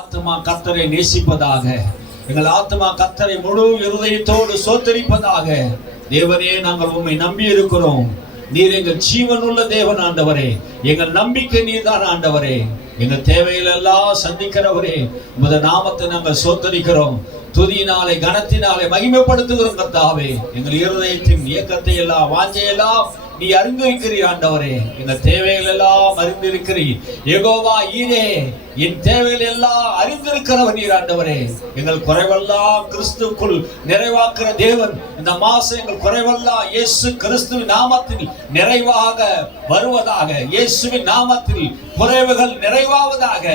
ஆத்மா கர்த்தரை நேசிப்பதாக, எங்கள் ஆத்மா கர்த்தரை முழு இருதயத்தோடு சோத்தரிப்பதாக. தேவனே, நாங்கள் உம்மை நம்பி இருக்கிறோம். நீர் எங்கள் ஜீவனுள்ள தேவன் ஆண்டவரே. எங்கள் நம்பிக்கை நீர் தான் ஆண்டவரே. எங்கள் தேவைகள் எல்லாம் சந்திக்கிறவரே, உமது நாமத்தை நாங்கள் சோத்தரிக்கிறோம். துதியினாலே கனத்தினாலே மகிமைப்படுத்துகிறோம் கர்த்தாவே. எங்கள் இருதயத்தின் இயக்கத்தை எல்லாம் வாஞ்சையெல்லாம் நீ அறிந்திருக்கிறீர் ஆண்டவரே. எங்கள் தேவைகள் எல்லாம் அறிந்திருக்கிறீர். யெகோவா ஈரே, என் தேவைகள் எல்லாம் அறிந்திருக்கிறவர் நீர் ஆண்டவரே. எங்கள் குறைவெல்லாம் கிறிஸ்துவுக்குள் நிறைவாக்குற தேவன். இந்த மாசம் எங்கள் குறைவெல்லாம் இயேசு கிறிஸ்துவின் நாமத்தில் நிறைவாக வருவதாக. இயேசுவின் நாமத்தில் குறைவுகள் நிறைவாவதாக.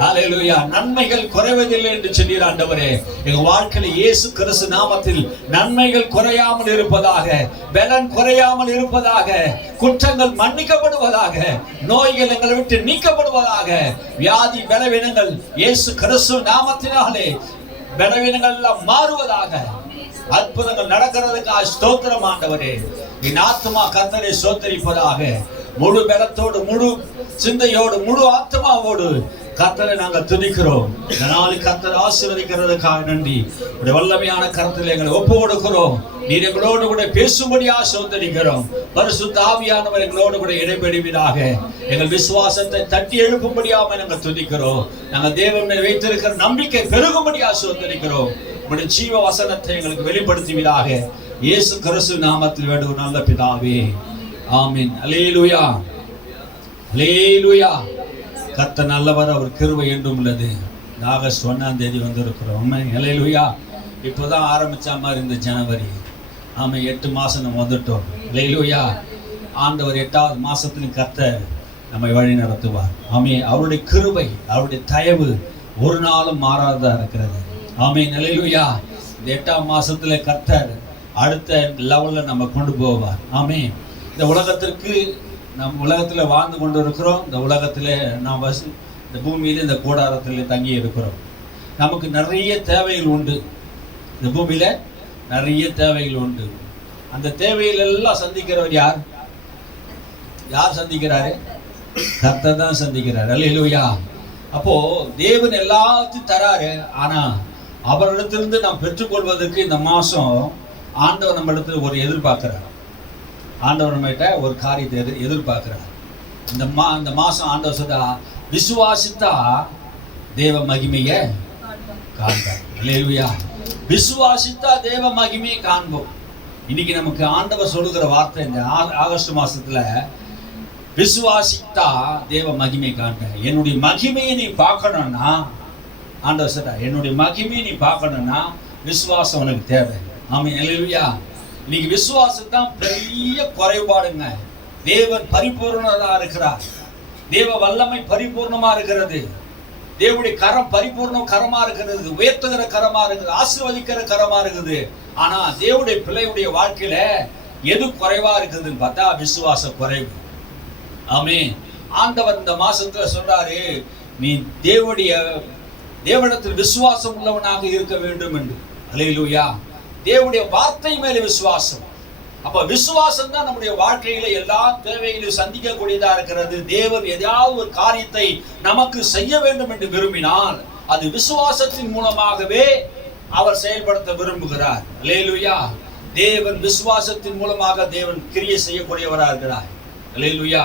ஹல்லேலூயா. நன்மைகள் குறைவதில்லை என்று சொன்னீர் ஆண்டவரே. எங்க வாழ்க்கையில் இயேசு கிறிஸ்து நாமத்தில் நன்மைகள் குறையாமல் இருப்பதாக, பலன் குறையாமல் இருப்பதாக, குற்றங்கள் மன்னிக்கப்படுவதாக, நோய்கள் எங்களை விட்டு நீக்கப்படுவதாக, வியாதி பலவீனங்கள் இயேசு கிறிஸ்து நாமத்தினாலே பலவீனங்கள் எல்லாம் மாறுவதாக. அற்புதங்கள் நடக்கிறதுக்காக ஸ்தோத்திரம் ஆண்டவரே. என் ஆத்மா கர்த்தரை சோத்தரிப்பதாக. முழு பலத்தோடு, முழு சிந்தையோடு, முழு ஆத்மாவோடு கர்த்தரை நாங்கள் துதிக்கிறோம். இதனால் கர்த்தர் ஆசீர்வதிக்கிறதுக்காக நன்றி. உடைய வல்லமையான கர்த்தரை எங்களை ஒப்பு கொடுக்கிறோம். நீர் எங்களோடு கூட பேசும்படியாக சோதரிக்கிறோம். பரிசுத்த ஆவியானவர் எங்களோடு கூட இடைபெறுவீராக. எங்கள் விசுவாசத்தை தட்டி எழுப்பும்படியாக நாங்கள் துதிக்கிறோம். நாங்கள் தேவனை வைத்திருக்கிற நம்பிக்கை பெருகும்படியாக சோதரிக்கிறோம். உடைய ஜீவ வசனத்தை எங்களுக்கு வெளிப்படுத்துவீராக. இயேசு கிறிஸ்து நாமத்தில் வேண்டுவோம் நல்ல பிதாவே, ஆமீன். அல்லேலூயா, அல்லேலூயா. கர்த்தர் நல்லவர், அவர் கிருபை என்றும் உள்ளது. ஆகஸ்ட் 1ஆம் தேதி வந்திருக்கிறோம். அல்லேலூயா. இப்போதான் ஆரம்பிச்ச மாதிரி இந்த ஜனவரி. ஆமாம், 8 மாதம் நம்ம வந்துட்டோம். அல்லேலூயா. ஆண்டவர் 8வது மாதத்துலையும் கர்த்தர் நம்மை வழி நடத்துவார். ஆமீன். அவருடைய கிருபை, அவருடைய தயவு ஒரு நாளும் மாறாததா இருக்கிறது. ஆமீன். அல்லேலூயா. இந்த 8ஆம் மாதத்துல கர்த்தர் அடுத்த லெவலில் நம்ம கொண்டு போவார். ஆமீன். இந்த உலகத்திற்கு, நம் உலகத்தில் வாழ்ந்து கொண்டு இருக்கிறோம். இந்த உலகத்தில் நாம் இந்த பூமியில், இந்த கூடாரத்தில் தங்கி இருக்கிறோம். நமக்கு நிறைய தேவைகள் உண்டு. இந்த பூமியில் நிறைய தேவைகள் உண்டு. அந்த தேவைகள் எல்லாம் சந்திக்கிறவர் யார்? யார் சந்திக்கிறாரு? கர்த்தர் தான் சந்திக்கிறார். அல்லேலூயா. அப்போ தேவன் எல்லாத்தையும் தராரு. ஆனா அவரிடத்திலிருந்து நாம் பெற்றுக்கொள்வதற்கு இந்த மாசம் ஆண்டவர் நம்ம இடத்துல ஒரு எதிர்பார்க்கிறார். ஆண்டவர் நம்மகிட்ட ஒரு காரியத்தை எதிர்பார்க்கிறார். இந்த மாசம் ஆண்டவர் சொல்றா, விசுவாசித்தா தேவ மகிமையை காண்பார். அல்லேலூயா. விசுவாசித்தா தேவ மகிமையை காண்போம். இன்னைக்கு நமக்கு ஆண்டவர் சொல்லுகிற வார்த்தை, இந்த ஆகஸ்ட் மாசத்துல விசுவாசித்தா தேவ மகிமை காண்ப. என்னுடைய மகிமையை நீ பார்க்கணும்னா, ஆண்டவர் சொல்றா, என்னுடைய மகிமையை நீ பார்க்கணும்னா விசுவாசம் உனக்கு தேவை. ஆமென். அல்லேலூயா. இன்னைக்கு விசுவாசம் தான் பெரிய குறைபாடுங்க. தேவன் பரிபூர்ணதா இருக்கிறார். தேவ வல்லமை பரிபூர்ணமா இருக்கிறது. தேவனுடைய கரம் பரிபூர்ண கரமா இருக்கிறது. உயர்த்துகிற கரமா இருக்குது. ஆசீர்வதிக்கிற கரமா இருக்குது. ஆனா தேவனுடைய பிள்ளையுடைய வாழ்க்கையில எது குறைவா இருக்குதுன்னு பார்த்தா விசுவாச குறைவு. ஆமென். ஆண்டவர் இந்த மாசத்துல சொல்றாரு, நீ தேவனிடத்தில் விசுவாசம் உள்ளவனாக இருக்க வேண்டும் என்று. அல்லேலூயா. தேவனுடைய வார்த்தை மேல விசுவாசம். அப்ப விசுவாசம் தான் நம்முடைய வாழ்க்கையில எல்லா தேவைகளையும் சந்திக்கக்கூடியதா இருக்கிறது. தேவன் ஏதாவது ஒரு காரியத்தை நமக்கு செய்ய வேண்டும் என்று விரும்பினால் அது விசுவாசத்தின் மூலமாகவே அவர் செயல்படுத்த விரும்புகிறார். அல்லேலூயா. தேவன் விசுவாசத்தின் மூலமாக தேவன் கிரியை செய்யக்கூடியவராக இருக்கிறார். அல்லேலூயா.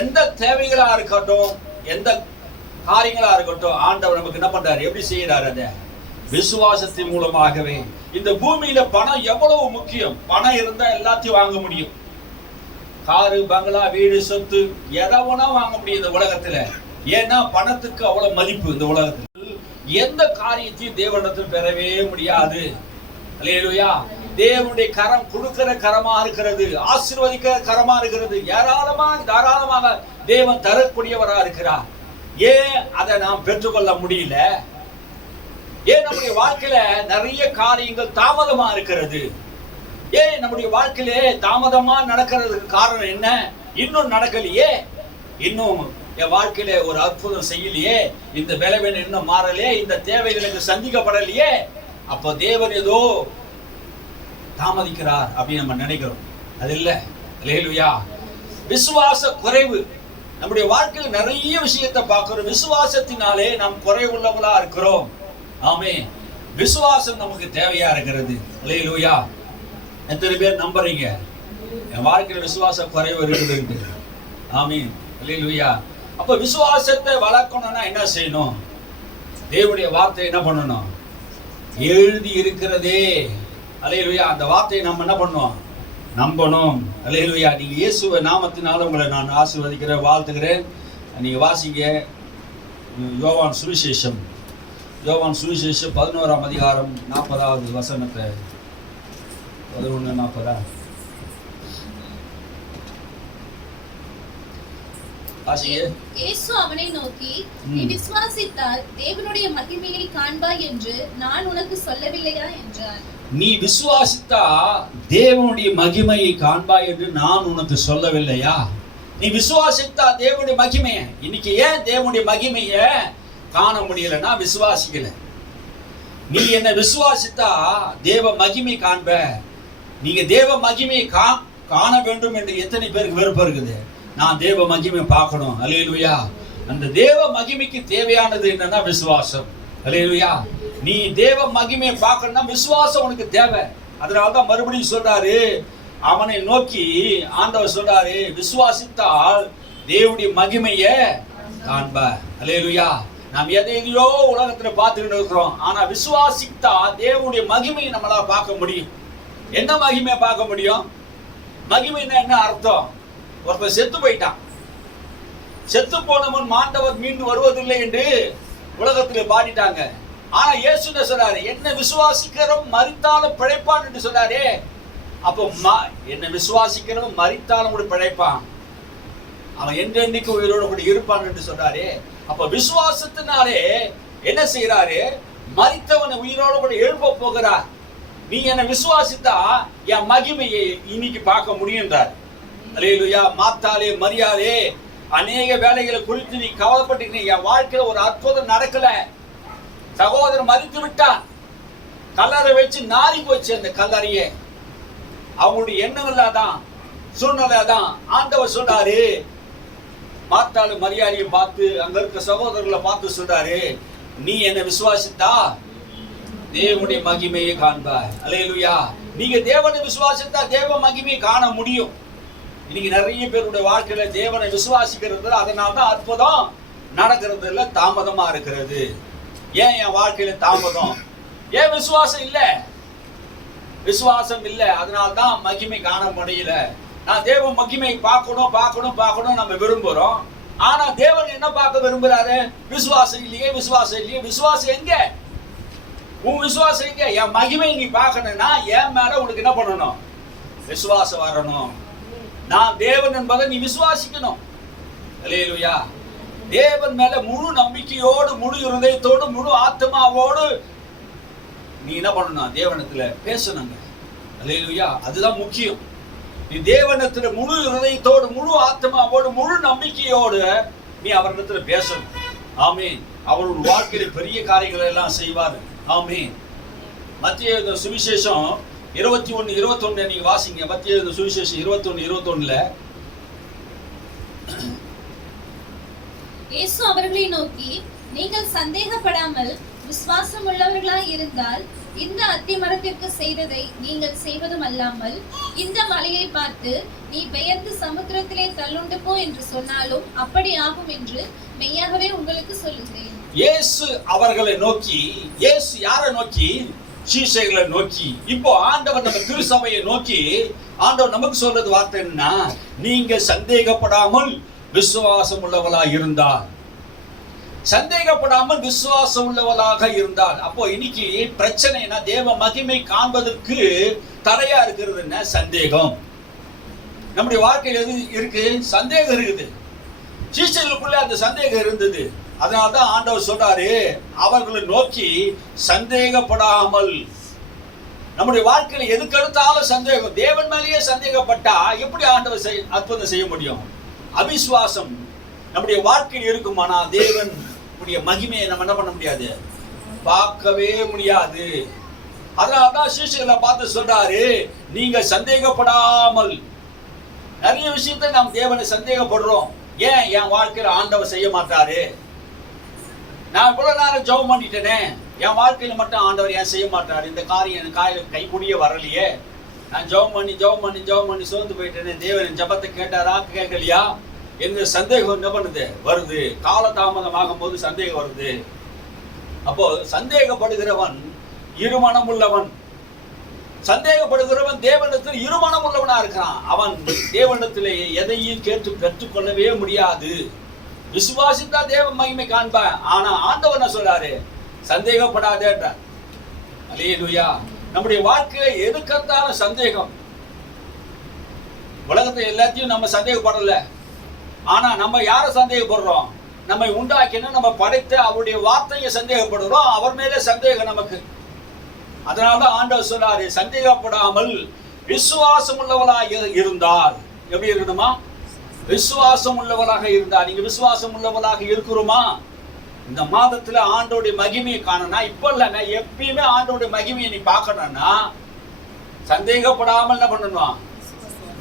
எந்த தேவைகளா இருக்கட்டும், எந்த காரியங்களா இருக்கட்டும், ஆண்டவர் நமக்கு என்ன பண்றாரு? எப்படி செய்யறாரு? அதை விசுவாசத்தின் மூலமாகவே. இந்த பூமியில பணம் எவ்வளவு முக்கியம். பணம் இருந்தா எல்லாத்தையும் வாங்க முடியும். காரு, பங்களா, வீடு, சொத்து எதை வேணா வாங்க முடியும் இந்த உலகத்துல. ஏன்னா பணத்துக்கு அவ்வளவு மதிப்பு இந்த உலகத்தில். எந்த காரியத்தையும் தேவனிடத்தில் பெறவே முடியாது. அல்லேலூயா. தேவனுடைய கரம் கொடுக்கிற கரமா இருக்கிறது. ஆசீர்வதிக்கிற கரமா இருக்கிறது. ஏராளமாக தாராளமாக தேவன் தரக்கூடியவரா இருக்கிறார். ஏன் அதை நாம் பெற்றுக்கொள்ள முடியல? ஏன் நம்முடைய வாழ்க்கையில நிறைய காரியங்கள் தாமதமா இருக்கிறது? ஏன் நம்முடைய வாழ்க்கையிலே தாமதமா நடக்கிறதுக்கு காரணம் என்ன? இன்னும் நடக்கலையே, இன்னும் என் வாழ்க்கையில ஒரு அற்புதம் செய்யலையே, இந்த பலவீனம் இன்னும் மாறலையே, இந்த தேவைகளுக்கு சந்திக்கப்படலையே. அப்போ தேவன் ஏதோ தாமதிக்கிறார் அப்படின்னு நம்ம நினைக்கிறோம். அது இல்லை. அல்லேலூயா. விசுவாச குறைவு. நம்முடைய வாழ்க்கையில் நிறைய விஷயத்தை பார்க்கிறோம். விசுவாசத்தினாலே நாம் குறைவுள்ளவங்களா இருக்கிறோம். ஆமென். விசுவாசம் நமக்கு தேவையா இருக்கிறது. அல்லேலூயா. எத்தனை பேர் நம்புறீங்க என் வாழ்க்கையில் விசுவாச குறைவு இருக்குது? ஆமென். அல்லேலூயா. அப்ப விசுவாசத்தை வளர்க்கணும்னா என்ன செய்யணும்? தேவனுடைய வார்த்தை என்ன பண்ணணும்? எழுதி இருக்கிறதே. அல்லேலூயா. அந்த வார்த்தையை நம்ம என்ன பண்ணணும்? நம்பணும். அல்லேலூயா. நீங்க இயேசுவ நாமத்தினால உங்களை நான் ஆசீர்வதிக்கிறேன், வாழ்த்துகிறேன். நீங்க வாசிங்க யோவான் சுவிசேஷம் 11ஆம் அதிகாரம் 40வது வசனத்தை. 11:40. இயேசு அவனை நோக்கி, நீ விசுவாசித்தால் தேவனுடைய மகிமையை காண்பாய் என்று நான் உனக்கு சொல்லவில்லையா என்றார். நீ விசுவாசித்தா தேவனுடைய மகிமையை காண்பாய் என்று நான் உனக்கு சொல்லவில்லையா? நீ விசுவாசித்தா தேவனுடைய மகிமையை. இன்னைக்கு ஏன் தேவனுடைய மகிமையை காண முடியலன்னா விசுவாசிக்கல. நீ என்ன விசுவாசித்தா தேவ மகிமை காண்ப. நீங்க தேவ மகிமையை காண வேண்டும் என்று எத்தனை பேருக்கு விருப்பம் இருக்குது? நான் தேவ மகிமை பார்க்கணும். அல்லேலூயா. அந்த தேவ மகிமைக்கு தேவையானது என்னன்னா விசுவாசம். அல்லேலூயா. நீ தேவ மகிமையை பார்க்கணும்னா விசுவாசம் உனக்கு தேவை. அதனாலதான் மறுபடியும் சொல்றாரு, அவனை நோக்கி ஆண்டவர் சொல்றாரு, விசுவாசித்தால் தேவனுடைய மகிமையை காண்ப. அல்லேலூயா. நாம் எதையோ உலகத்துல பார்த்துக்கிட்டு இருக்கிறோம். ஆனா விசுவாசித்தா தேவனுடைய மகிமையை நம்மளால பார்க்க முடியும். என்ன மகிமையை பார்க்க முடியும்? மகிமைன்னா என்ன அர்த்தம்? ஒருத்தர் செத்து போயிட்டான். செத்து போனவன் மாண்டவர் மீண்டு வருவதில்லை என்று உலகத்தில் பாடிட்டாங்க. ஆனா இயேசு என்ன சொல்றாரு? என்ன விசுவாசிக்கிறவன் மரித்தாலும் பிழைப்பான் என்று சொல்றாரு. அப்போ என்ன விசுவாசிக்கிறவன் மரித்தாலும் கூட பிழைப்பான், அவன் என்றென்னைக்கு உயிரோடு கூட இருப்பான் என்று சொல்றாரு. அப்ப விசுவாசத்தினாலே என்ன செய்யறாரு? மரித்தவனை உயிரோடு கூட எழுப்ப போகிறார். நீ என்ன விசுவாசித்தா என் மகிமையை இன்னைக்கு பார்க்க முடியுன்றார். அல்லேலூயா. மாத்தாலே மரியாதே அநேக வேலைகளை குறித்து நீ கவலைப்பட்டு என் வாழ்க்கையில ஒரு அற்புதம் நடக்கல, சகோதரன் மரித்து விட்டான், கல்லறை வச்சு நாரி போச்சு அந்த கல்லறையே. அவங்களுடைய எண்ணங்கள் தான், சூழ்நிலை தான். ஆண்டவர் சொல்றாரு, மாத்தாளு மரியாதையை பார்த்து அங்க இருக்க சகோதரர்களை பார்த்து சொல்றாரு, நீ என்ன விசுவாசித்தா தேவனுடைய மகிமையை காண்பாய். அல்லேலூயா. நீங்க தேவனை விசுவாசித்தா தேவ மகிமையை காண முடியும். இன்னைக்கு நிறைய பேருடைய வாழ்க்கையில தேவனை விசுவாசிக்கிறது, அதனால்தான் அற்புதம் நடக்கிறதுல தாமதமா இருக்கிறது. ஏன் என் வாழ்க்கையில தாமதம்? ஏன் விசுவாசம் இல்ல? விசுவாசம் இல்ல, அதனால்தான் மகிமை காண முடியல. நான் தேவ மகிமை பார்க்கணும் பார்க்கணும் பார்க்கணும் நம்ம விரும்புறோம். ஆனா தேவன் என்ன பார்க்க விரும்புறாரு? விசுவாசம் இல்லையே, விசுவாசம் இல்லையே. விசுவாசம் எங்க? உன் விசுவாசம் எங்க? என் மகிமை நீ பார்க்கணும்னா என் மேல உனக்கு என்ன பண்ணணும்? விசுவாசம் வரணும். நான் தேவன் என்பதை நீ விசுவாசிக்கணும். அல்லேலூயா. தேவன் மேல முழு நம்பிக்கையோடு, முழு இருதயத்தோடு, முழு ஆத்மாவோடு நீ என்ன பண்ணணும்? தேவனத்துல பேசணுங்க. அல்லேலூயா. அதுதான் முக்கியம். நீ தேவனத்துல முழு இருதயத்தோடு, முழு ஆத்மாவோடு, முழு நம்பிக்கையோடு நீ அவரிடத்துல பேசணும். ஆமென். அவருடைய வாழ்க்கையில பெரிய காரியங்களை எல்லாம் செய்வார். ஆமென். மத்திய சுவிசேஷம் 21:21 நீங்க வாசிங்க. மத்திய சுவிசேஷம் 21:21 இயேசு அவர்களை நோக்கி, நீங்கள் சந்தேகப்படாமல் விசுவாசம் உள்ளவர்களாய் இருந்தால் இந்த அத்தி மரத்திற்கு செய்ததை நீங்கள் செய்வதும் அல்லாமல் இந்த மலையை பார்த்து நீ பெயர்ந்து சமுத்திரத்திலே தள்ளுண்டு போ என்று சொன்னாலும் அப்படி ஆகும் என்று மெய்யாகவே உங்களுக்கு சொல்லுகிறேன். இயேசு அவர்களை நோக்கி, இயேசு யாரை நோக்கி? சீஷர்களை நோக்கி. இப்போ ஆண்டவர் நம்ம திருசபையை நோக்கி ஆண்டவர் நமக்கு சொல்றது வார்த்தை என்னன்னா, நீங்க சந்தேகப்படாமல் விசுவாசம் உள்ளவளா இருந்தால், சந்தேகப்படாமல் விசுவாசம் உள்ளவளாக இருந்தால். அப்போ இன்னைக்கு பிரச்சனைனா தேவ மகிமை காண்பதற்கு தடையா இருக்கிறது என்ன? சந்தேகம். நம்முடைய வாழ்க்கையில் எது இருக்கு? சந்தேகம் இருக்குது. சீஷர்களுக்குள்ள அந்த சந்தேகம் இருந்தது. அதனால்தான் ஆண்டவர் சொல்றாரு, அவர்களை நோக்கி சந்தேகப்படாமல். நம்முடைய வாழ்க்கையில எதுக்கு எடுத்தாலும் சந்தேகம். தேவன் மேலேயே சந்தேகப்பட்டா எப்படி ஆண்டவர் அற்புதம் செய்ய முடியும்? அவிசுவாசம் நம்முடைய வாழ்க்கையில் இருக்குமானா தேவன் மகிமையை நம்ம என்ன பண்ண முடியாது? பார்க்கவே முடியாது. அதனால்தான் சீஷர்களை பார்த்து சொல்றாரு, நீங்க சந்தேகப்படாமல். நிறைய விஷயத்தை நாம் தேவனை சந்தேகப்படுறோம். ஏன் என் வாழ்க்கையில ஆண்டவர் செய்ய மாட்டாரு? நான் இவ்வளவு நேரம் ஜெபம் பண்ணிட்டேனே, என் வாழ்க்கையில மட்டும் ஆண்டவர் ஏன் செய்ய மாட்டாரு? இந்த காரியம் எனக்கு கைகூடிய வரலையே. நான் ஜெபம் பண்ணி சோர்ந்து போயிட்டேனே, தேவன் ஜெபத்தை கேட்டாரா கேட்கலையா எங்க சந்தேகம் என்ன பண்ணுது? வருது. காலதாமதமாகும் போது சந்தேகம் வருது. அப்போ சந்தேகப்படுகிறவன் இருமனம் உள்ளவன். சந்தேகப்படுகிறவன் தேவனிடத்தில் இருமனம் உள்ளவனா இருக்கிறான். அவன் தேவனிடத்திலே எதையும் கேட்டு பெற்றுக்கொள்ளவே முடியாது. விசுவாசித்தா தேவ மகிமை காண்பான். ஆனா ஆண்டவர் என்ன சொல்றாரு? சந்தேகப்படாதேன்றார். அல்லேலூயா. நம்முடைய வாழ்க்கையில எதுக்கத்தான சந்தேகம். உலகத்தை எல்லாத்தையும் நம்ம சந்தேகப்படல. ஆனா நம்ம யாரை சந்தேகப்படுறோம்? நம்மை உண்டாக்கின, நம்ம படைத்த அவருடைய வார்த்தையை சந்தேகப்படுறோம். அவர் மேலே சந்தேகம் நமக்கு. அதனாலதான் ஆண்டவர் சொல்றாரு, சந்தேகப்படாமல் விசுவாசம் உள்ளவளாக இருந்தால். எப்படி இருக்கணுமா? விசுவாசம் உள்ளவளாக இருந்தால். நீங்க விசுவாசம் உள்ளவளாக இருக்கிறோமா? இந்த மாதத்துல ஆண்டோடைய மகிமையை காணனா, இப்ப இல்லைங்க, எப்பயுமே ஆண்டோடைய மகிமையை நீ பார்க்கணும்னா சந்தேகப்படாமல் என்ன பண்ணணும்?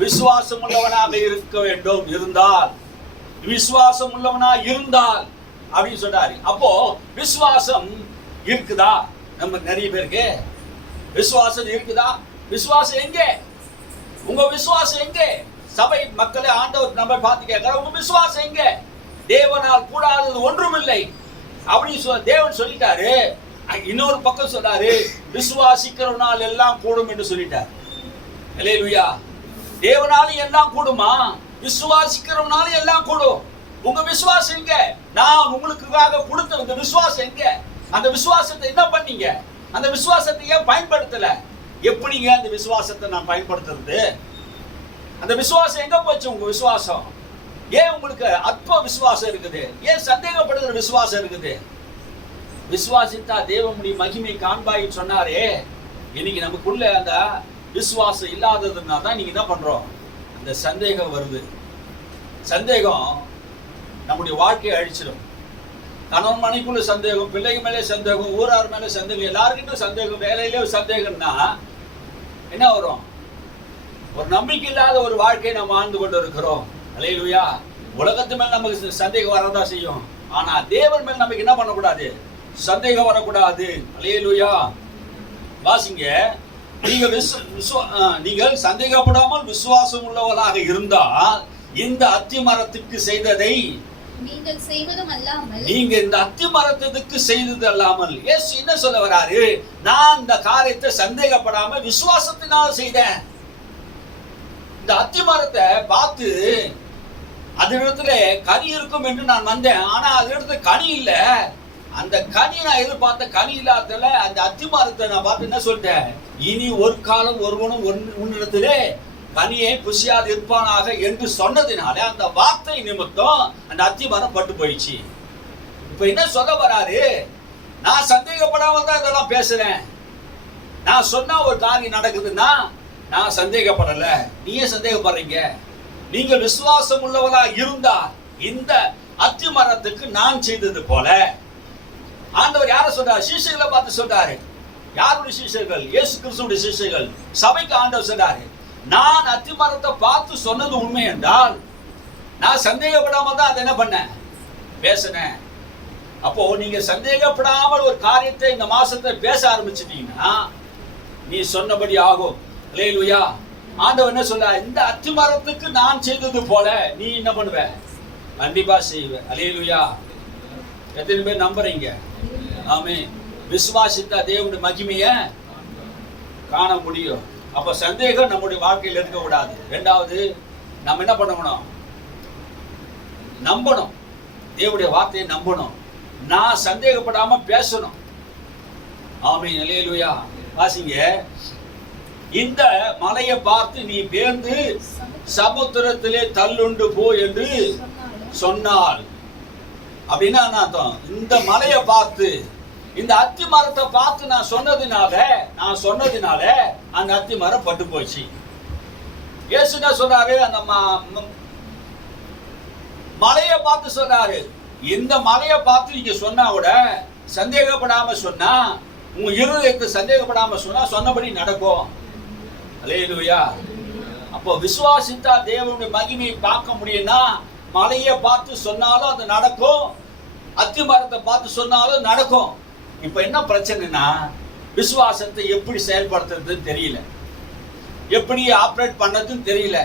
விசுவாசம் உள்ளவனாக இருக்க வேண்டும். இருந்தால், விசுவாசம் உள்ளவனா இருந்தால் அப்படின்னு சொல்றாரு. அப்போ விசுவாசம் இருக்குதா? நம்ம நிறைய பேருக்கு விசுவாசம் இருக்குதா? விசுவாசம் எங்கே? உங்க விசுவாசம் எங்கே? சபை மக்களை ஆண்டவர் நம்ம பார்த்து கேட்கிற, உங்க விசுவாசம் எங்கே? தேவனால் கூடாதது ஒன்றுமில்லை அப்படின்னு தேவன் சொல்லிட்டாரு. இன்னொரு பக்கம் சொல்றாரு, விசுவாசிக்கிறவனால் எல்லாம் கூடும் என்று சொல்லிட்டார். அல்லேலூயா. தேவனாலும் எல்லாம் கூடுமா? விசுவாசிக்கிறவனாலும் எல்லாம் கூடும். உங்க விசுவாசம் எங்க? நான் உங்களுக்காக கொடுத்த இந்த விசுவாசம் எங்க? அந்த விசுவாசத்தை என்ன பண்ணீங்க? அந்த விசுவாசத்தை ஏன் பயன்படுத்தல? எப்படிங்க அந்த விசுவாசத்தை நான் பயன்படுத்துறது? அந்த விசுவாசம் எங்க போச்சு? உங்க விசுவாசம் ஏன் உங்களுக்கு அற்ப விசுவாசம் இருக்குது? ஏன் சந்தேகப்படுகிற விசுவாசம் இருக்குது? விசுவாசித்தா தேவனுடைய மகிமை காண்பாயின்னு சொன்னாரே. இன்னைக்கு நமக்குள்ள அந்த விசுவாசம் இல்லாததுனால தான் நீங்க என்ன பண்றோம்? அந்த சந்தேகம் வருது. சந்தேகம் நம்முடைய வாழ்க்கையை அழிச்சிடும். கணவன் மனைக்குள்ள சந்தேகம், பிள்ளைங்க மேலே சந்தேகம், ஊரார் மேலே சந்தேகம், எல்லாருக்கிட்டும் சந்தேகம், வேலையிலே சந்தேகம்னா என்ன வரும்? ஒரு நம்பிக்கை இல்லாத ஒரு வாழ்க்கையை நம்ம வாழ்ந்து கொண்டு இருக்கிறோம். அல்லேலூயா. உலகத்து மேல் நமக்கு சந்தேகம் வரதா செய்யும். ஆனா தேவன் மேல் நமக்கு என்ன பண்ணக்கூடாது? சந்தேகம் வரக்கூடாது. அல்லேலூயா. வாசிங்க. நீங்கள் சந்தேகப்படாமல் விசுவாசம் உள்ளவர்களாக இருந்தால் இந்த அத்தி மரத்துக்கு செய்ததை நீங்கள் செய்வதும் அல்லாமல், நீங்க இந்த அத்தி மரத்துக்கு செய்தது அல்லாமல். இயேசு என்ன சொல்ல வராரு? நான் இந்த காரியத்தை சந்தேகப்படாம விசுவாசத்தினால் செய்தேன். இந்த அத்தி மரத்தை பார்த்து அதனிடத்துல கனி இருக்கும் என்று நான் வந்தேன். ஆனா அதனிடத்துல கனி இல்ல. அந்த கனி நான் எதிர்பார்த்த கனி இல்லாதல அந்த அத்தி மரத்தை நான் பார்த்து என்ன சொல்லிட்டேன்? இனி ஒரு காலம் ஒருவனும் உன்னிடத்திலே கனியை புசியாது இருப்பானாக என்று சொன்னதினால அந்த வார்த்தை நிமித்தம் அந்த அத்தி மரம் பட்டு போயிடுச்சு. இப்ப என்ன சொல்ல வராரு? நான் சந்தேகப்படாம தான் இதெல்லாம் பேசுறேன். நான் சொன்னா ஒரு காரியம் நடக்குதுன்னா நான் சந்தேகப்படல. நீயே சந்தேகப்படுறீங்க. நீங்க விசுவாசம் உள்ளவளா இருந்தா இந்த அத்தி மரத்துக்கு நான் செய்தது போல. ஆண்டவர் யார சொல்றாரு? சீஷர்களை பார்த்து சொல்றாரு. யாருடைய சீஷர்கள்? இயேசு கிறிஸ்துவுடைய சீஷர்கள். சபைக்கு ஆண்டவர் சொல்றாரு, நான் அத்தி மரத்தை பார்த்து சொன்னது உண்மை என்றால் நான் சந்தேகப்படாம தான் அதை என்ன பண்ணேன்? பேசினேன். அப்போ நீங்க சந்தேகப்படாமல் ஒரு காரியத்தை இந்த மாசத்தை பேச ஆரம்பிச்சிட்டீங்கன்னா நீ சொன்னபடி ஆகும். அல்லேலூயா. ஆண்டவர் என்ன சொல்ற? இந்த அத்தி மரத்துக்கு நான் செய்தது போல நீ என்ன பண்ணுவ? கண்டிப்பா செய்வ. அல்லேலூயா. எத்தனை பேர் நம்புறீங்க? ஆமென். விசுவாசித்தா தேவனுடைய மகிமையை காண முடியும். அப்ப சந்தேகம் நம்முடைய வாழ்க்கையில் இருக்க கூடாது. இரண்டாவது, நம்ம என்ன பண்ணணும்? நம்பணும். தேவனுடைய வார்த்தையை நம்பணும். நான் சந்தேகப்படாம பேசணும். ஆமென். அல்லேலூயா. வாசிங்க. இந்த மலையை பார்த்து நீ பேர்ந்து சமுத்திரத்திலே தள்ளுண்டு போ என்று சொன்னால் அப்படின்னா என்ன அர்த்தம்? இந்த மலையை பார்த்து, இந்த அத்தி மரத்தை பார்த்து நான் சொன்னதினால அந்த அத்தி மரம் பட்டு போச்சு. இயேசு என்ன சொல்றாரு? அந்த மலையை பார்த்து சொல்றாரு. இந்த மலையை பார்த்து நீங்க சொன்னா கூட சந்தேகப்படாம சொன்னா, உங்க இருதயத்தை சந்தேகப்படாம சொன்னா சொன்னபடி நடக்கும். அல்லேலூயா. அப்போ விசுவாசித்தா தேவனுடைய மகிமையை பார்க்க முடியும்னா மலையை பார்த்து சொன்னாலும் அது நடக்கும், அத்தி மரத்தை பார்த்து சொன்னாலும் நடக்கும். இப்ப என்ன பிரச்சனைனா, விசுவாசத்தை எப்படி செயல்படுத்துறதுன்னு தெரியல, எப்படி ஆப்ரேட் பண்ணதுன்னு தெரியல.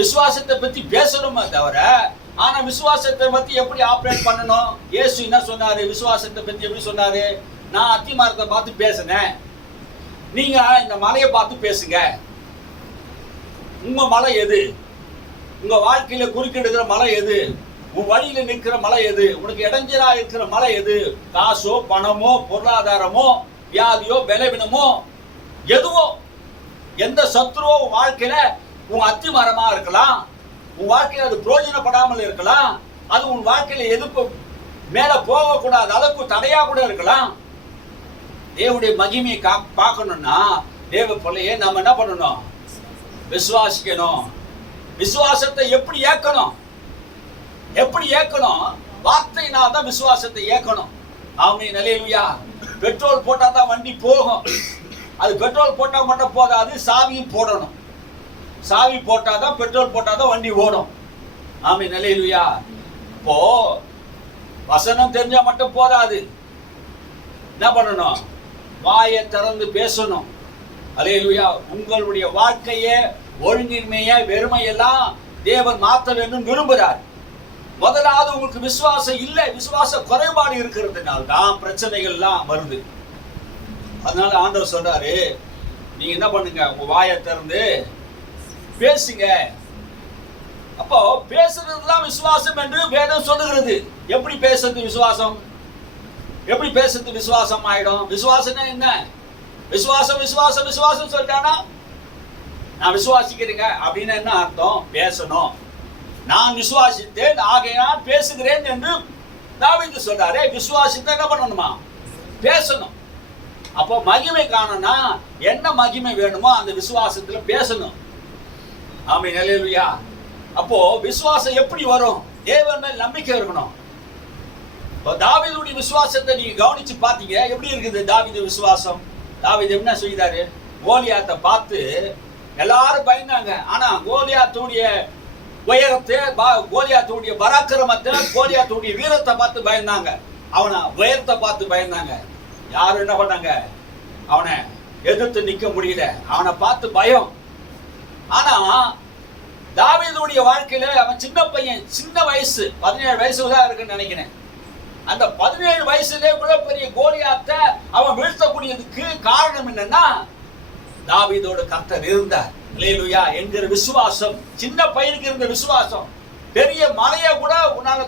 விசுவாசத்தை பத்தி பேசணுமே தவிர, ஆனா விசுவாசத்தை பத்தி எப்படி ஆப்ரேட் பண்ணணும்? இயேசு என்ன சொன்னாரு? விசுவாசத்தை பத்தி எப்படி சொன்னாரு? நான் அத்தி மரத்தை பார்த்து பேசினேன், நீங்க இந்த மலையை பார்த்து பேசுங்க. உங்க மலை எது? உங்க வாழ்க்கையில குறுக்கிடுகிற மலை எது? உன் வழியில நிற்கிற மலை எது? உனக்கு இடைஞ்சலா இருக்கிற மலை எது? காசோ, பணமோ, பொருளாதாரமோ, வியாதியோ, பலவீனமோ, எதுவோ, எந்த சத்துருவோ உன் வாழ்க்கையில உன் அத்தி மரமா இருக்கலாம். உன் வாழ்க்கையில அது பிரயோஜனப்படாமல் இருக்கலாம். அது உன் வாழ்க்கையில எதுக்கு மேல போகக்கூடாது, அதற்கு தடையா கூட இருக்கலாம். தேவனுடைய மகிமையை பார்க்கணும்னா தேவ பிள்ளையே நம்ம என்ன பண்ணணும்? விசுவாசிக்கணும். விசுவாசத்தை எப்படி ஏற்கணும்? எப்படி ஏற்கணும்? வார்த்தையினால் தான் விசுவாசத்தை ஏற்கணும். ஆமென், அல்லேலூயா. பெட்ரோல் போட்டா தான் வண்டி போகும். அது பெட்ரோல் போட்டா மட்டும் போதாது, சாவியும் போடணும். சாவி போட்டாதான், பெட்ரோல் போட்டாதான் வண்டி ஓடும். ஆமென், அல்லேலூயா. இப்போ வசனம் தெரிஞ்சா மட்டும் போதாது, என்ன பண்ணணும்? வாயை திறந்து பேசணும். அல்லேலூயா. உங்களுடைய வாழ்க்கையை, ஒழுங்கின்மையை, வெறுமையெல்லாம் தேவன் மாற்ற வேண்டும் விரும்புகிறார். முதலாவது உங்களுக்கு விசுவாசம் இல்லை, விசுவாச குறைபாடு இருக்கிறதுனால தான் பிரச்சனைகள் எல்லாம் வருது. அதனால ஆண்டவர் சொல்றாரு, நீங்க என்ன பண்ணுங்க? உங்க வாயை திறந்து பேசுங்க. அப்போ பேசுறதுதான் விசுவாசம் என்று வேதம் சொல்லுகிறது. எப்படி பேசுறது விசுவாசம்? எப்படி பேசுறது விசுவாசம் ஆயிடும்? விசுவாசம்னா என்ன? விசுவாசம் விசுவாசம் விசுவாசம் சொல்லிட்டானா, நான் விசுவாசிக்கிறேங்க அப்படின்னு என்ன அர்த்தம்? பேசணும். நான் விசுவாசித்தேன் ஆகையால் பேசுகிறேன் என்று தாவீது சொல்றாரே. விசுவாசித்த என்ன பண்ணணுமா? பேசணும். அப்போ மகிமை காணனா என்ன மகிமை வேணுமோ அந்த விசுவாசத்துல பேசணும். ஆமென், அல்லேலூயா. அப்போ விசுவாசம் எப்படி வரும்? தேவன் மேல் நம்பிக்கை இருக்கணும். இப்போ தாவீதுடைய விசுவாசத்தை நீங்க கவனிச்சு பார்த்தீங்க, எப்படி இருக்குது தாவீது விசுவாசம்? தாவீது என்ன செய்தாரு? கோலியாத்தை பார்த்து எல்லாரும் பயந்தாங்க. ஆனா கோலியாத்துடைய உயரத்தை, கோலியாத்துடைய பராக்கிரமத்தை, கோலியாத்துடைய வீரத்தை பார்த்து பயந்தாங்க. அவனை உயரத்தை பார்த்து பயந்தாங்க. யாரும் என்ன பண்ணாங்க? அவனை எதிர்த்து நிக்க முடியல. அவனை பார்த்து பயம். ஆனா தாவீதுடைய வாழ்க்கையில அவன் சின்ன பையன், சின்ன வயசு, 17 வயசு தான் இருக்குன்னு நினைக்கிறேன். அந்த 17 வயசுல இவ்வளவு பெரிய கோலியாத்தை அவன் வீழ்த்தக்கூடியதுக்கு காரணம் என்னன்னா, தாவீதோட கர்த்தர் இருந்தார். அல்லேலூயா என்கிற விசுவாசம். சின்ன பையனுக்கு இருந்த விசுவாசம். பெரிய மலையை கூட உன்னால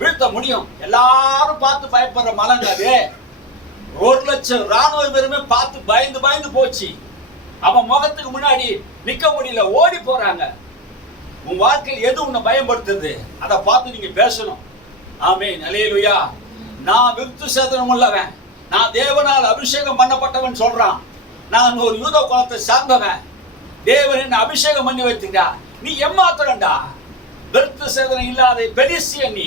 வீழ்த்த முடியும். எல்லாரும் பார்த்து பயப்படுற மலைங்க அது. 1,00,000 ராணுவ வீரமே பார்த்து பயந்து பயந்து போச்சு. அவன் முகத்துக்கு முன்னாடி நிக்க முடியல, ஓடி போறாங்க. உன் வாழ்க்கையில் எது உன்னை பயன்படுத்துது அதை பார்த்து நீங்க பேசணும். ஆமென், அல்லேலூயா. நான் விருத்து சேதனம் உள்ளவன், நான் தேவனால் அபிஷேகம் பண்ணப்பட்டவன் சொல்றான். நான் ஒரு யூத குலத்தை சார்ந்தவன், தேவன் என்ன அபிஷேகம் பண்ணி வைத்தீங்க. நீ ஏமாத்துறண்டா. விருத்து சேதனம் இல்லாத பெலிசிய நீ,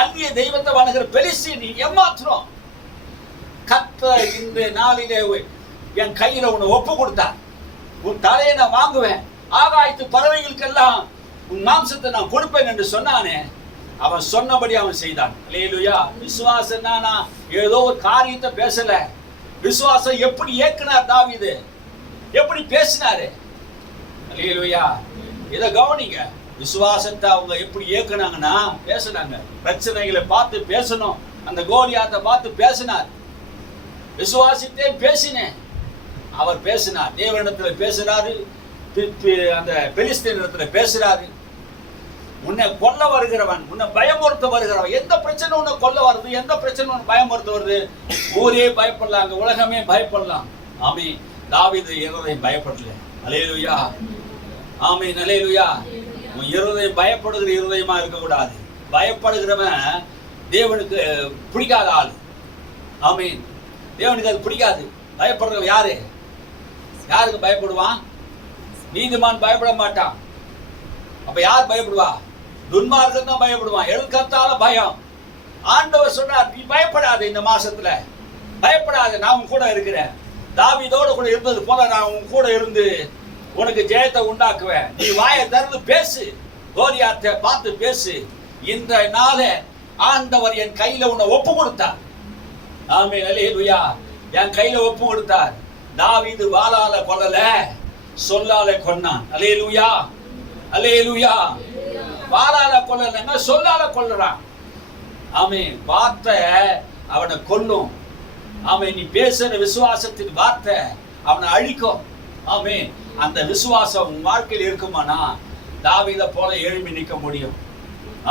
அந்நிய தெய்வத்தை வணங்குற பெலிசிய நீ ஏமாத்துறோம். கர்த்தர் இந்த நாளிலே என் கையில உன்னை ஒப்பு கொடுத்தார். உன் தலையை நான் வாங்குவேன், ஆகாயத்து பறவைகளுக்கெல்லாம் உன் மாம்சத்தை நான் கொடுப்பேன் என்று சொன்னானே, அவன் சொன்னபடி அவன் செய்தான். அல்லேலூயா. விசுவாசம் நான் ஏதோ ஒரு காரியத்தை பேசல. விசுவாசம் எப்படி ஏற்கினார் தாவீது, எப்படி பேசினாரு. அல்லேலூயா. இதை கவனிங்க. விசுவாசத்தை அவங்க எப்படி ஏற்கினாங்கன்னா பேசினாங்க. பிரச்சனைகளை பார்த்து பேசணும். அந்த கோலியாத்தை பார்த்து பேசினார். விசுவாசித்தேன் பேசினேன். அவர் பேசினார். தேவனிடத்துல பேசுறாரு, அந்த பெலிஸ்தீனிடத்துல பேசுறாரு. உன்னை கொல்ல வருகிறவன், உன்னை பயமுறுத்த வருகிறவன், எந்த பிரச்சனை உன்னை கொல்ல வருது, எந்த பிரச்சனை உன்னை பயமுறுத்த வருது? ஊரே பயப்படலாம், உலகமே பயப்படலாம். ஆமென். தாவீது இருதயம் பயப்படல. அல்லேலூயா. ஆமென், அல்லேலூயா. உன் இருதயம் பயப்படுகிற இருதயமா இருக்கக்கூடாது. பயப்படுகிறவன் தேவனுக்கு பிடிக்காத ஆள். ஆமென். தேவனுக்கு அது பிடிக்காது. பயப்படுறவன் யாரு? யாருக்கு பயப்படுவான்? நீதிமான் பயப்பட மாட்டான். அப்ப யார் பயப்படுவா? துன்மார்க்கன் தான் பயப்படுவான். எழுக்கத்தால பயம். ஆண்டவர் சொன்னார், நீ பயப்படாத, இந்த மாசத்துல பயப்படாத, நான் உன் கூட இருக்கிறேன். தாவீதோடு கூட இருந்தது போல நான் உன் கூட இருந்து உனக்கு ஜெயத்தை உண்டாக்குவேன். நீ வாயை திறந்து பேசு. கோலியாத்தை பார்த்து பேசு, இந்த நாளே ஆண்டவர் என் கையில உன்னை ஒப்பு கொடுத்தார். ஆமென், அல்லேலூயா. என் கையில ஒப்பு கொடுத்தார். தாவீது வாளால கொல்லல, சொல்லால கொன்னான். அல்லேலூயா, அல்லேலூயா. வாளால கொல்லலன்னா சொல்லால கொல்லுறான். ஆமென். வார்த்தை அவனை கொல்லும். ஆமென். நீ பேசுற விசுவாசத்தின் வார்த்தை அவனை அழிக்கும். ஆமென். அந்த விசுவாசம் உன் வாழ்க்கையில் இருக்குமானா தாவீதை போல எழும்பி நிற்க முடியும்.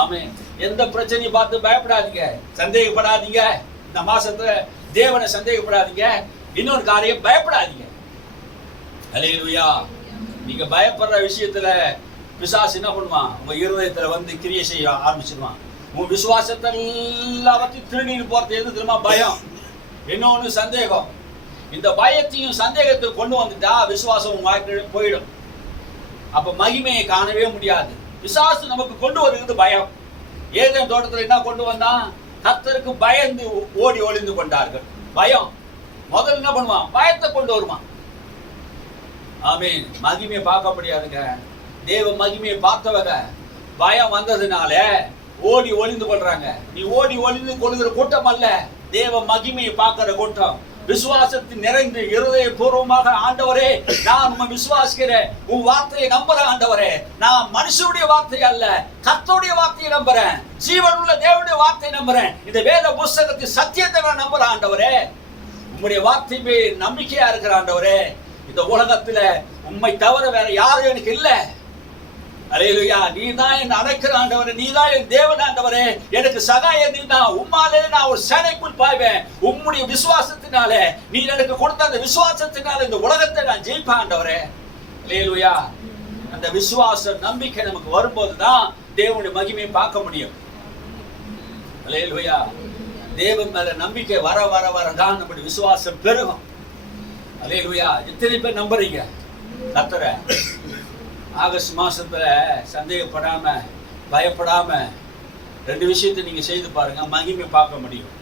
ஆமென். எந்த பிரச்சனையை பார்த்து பயப்படாதீங்க, சந்தேகப்படாதீங்க. இந்த மாசத்துல தேவனை சந்தேகப்படாதீங்க. இன்னொரு காரியம், பயப்படாதீங்க. அல்லேலூயா. நீங்க பயப்படுற விஷயத்துல பிசாசு என்ன பண்ணுவான்? உங்க இருதயத்துல வந்து கிரியை செய்ய ஆரம்பிச்சிருவான். உங்க விசுவாசத்தை எல்லாத்தையும் திருடிட்டு போறது எது தெரியுமா? பயம். இன்னொன்னு சந்தேகம். இந்த பயத்தையும் சந்தேகத்தை கொண்டு வந்துட்டா விசுவாசம் உங்க வாழ்க்கையில போயிடும். அப்ப மகிமையை காணவே முடியாது. பிசாசு நமக்கு கொண்டு வருகிறது பயம். ஏதேன் தோட்டத்துல என்ன கொண்டு வந்தான்? கர்த்தருக்கு பயந்து ஓடி ஒளிந்து கொண்டார்கள். பயம் முதல்ல என்ன பண்ணுவான்? பயத்தை கொண்டு வருவான். ஆமென். மகிமையை பார்க்க முடியாதுங்க. தேவ மகிமையை பார்த்தவங்க பயம் வந்ததுனால ஓடி ஒளிந்து கொள்றாங்க. நீ ஓடி ஒளிந்து கொள்கிற கூட்டம் அல்ல, தேவ மகிமையை பார்க்கிற கூட்டம். விசுவாசத்தில் நிறைந்து இருதயபூர்வமாக, ஆண்டவரே நான் உம்மை விசுவாசிக்கிறேன், உன் வார்த்தையை நம்புறேன் ஆண்டவரே. நான் மனுஷனுடைய வார்த்தை அல்ல, கர்த்தருடைய வார்த்தையை நம்புறேன், ஜீவனுள்ள தேவனுடைய வார்த்தையை நம்புறேன், இந்த வேத புஸ்தகத்தின் சத்தியத்தை நான் நம்புறேன் ஆண்டவரே. உம்முடைய வார்த்தை மேல் நம்பிக்கையா இருக்கிற ஆண்டவரே. இந்த உலகத்துல உம்மை தவிர வேற யாரும் எனக்கு இல்லை. அல்லேலூயா. நீதான் என் அழைக்கிற ஆண்டவரே, நீதான் என் தேவன் ஆண்டவரே. எனக்கு சகாயம் நீதான். உம்மாலே நான் ஒரு சேனைக்குள் பாய்வேன். உம்முடைய விசுவாசத்தினாலே, நீ எனக்கு கொடுத்த அந்த விசுவாசத்தினால இந்த உலகத்தை நான் ஜெயிப்பேன் ஆண்டவரே. அல்லேலூயா. அந்த விசுவாச நம்பிக்கை நமக்கு வரும்போதுதான் தேவனுடைய மகிமையை பார்க்க முடியும். அல்லேலூயா. தேவன் மேல நம்பிக்கை வர வர வரதான் நம்முடைய விசுவாசம் பெருகும். அல்லேலூயா. எத்தனை பேர் நம்புறீங்க கர்த்தரை? ஆகஸ்ட் மாசத்துல சந்தேகப்படாம, பயப்படாம ரெண்டு விஷயத்தை நீங்க செய்து பாருங்க, மகிமை பார்க்க முடியும்.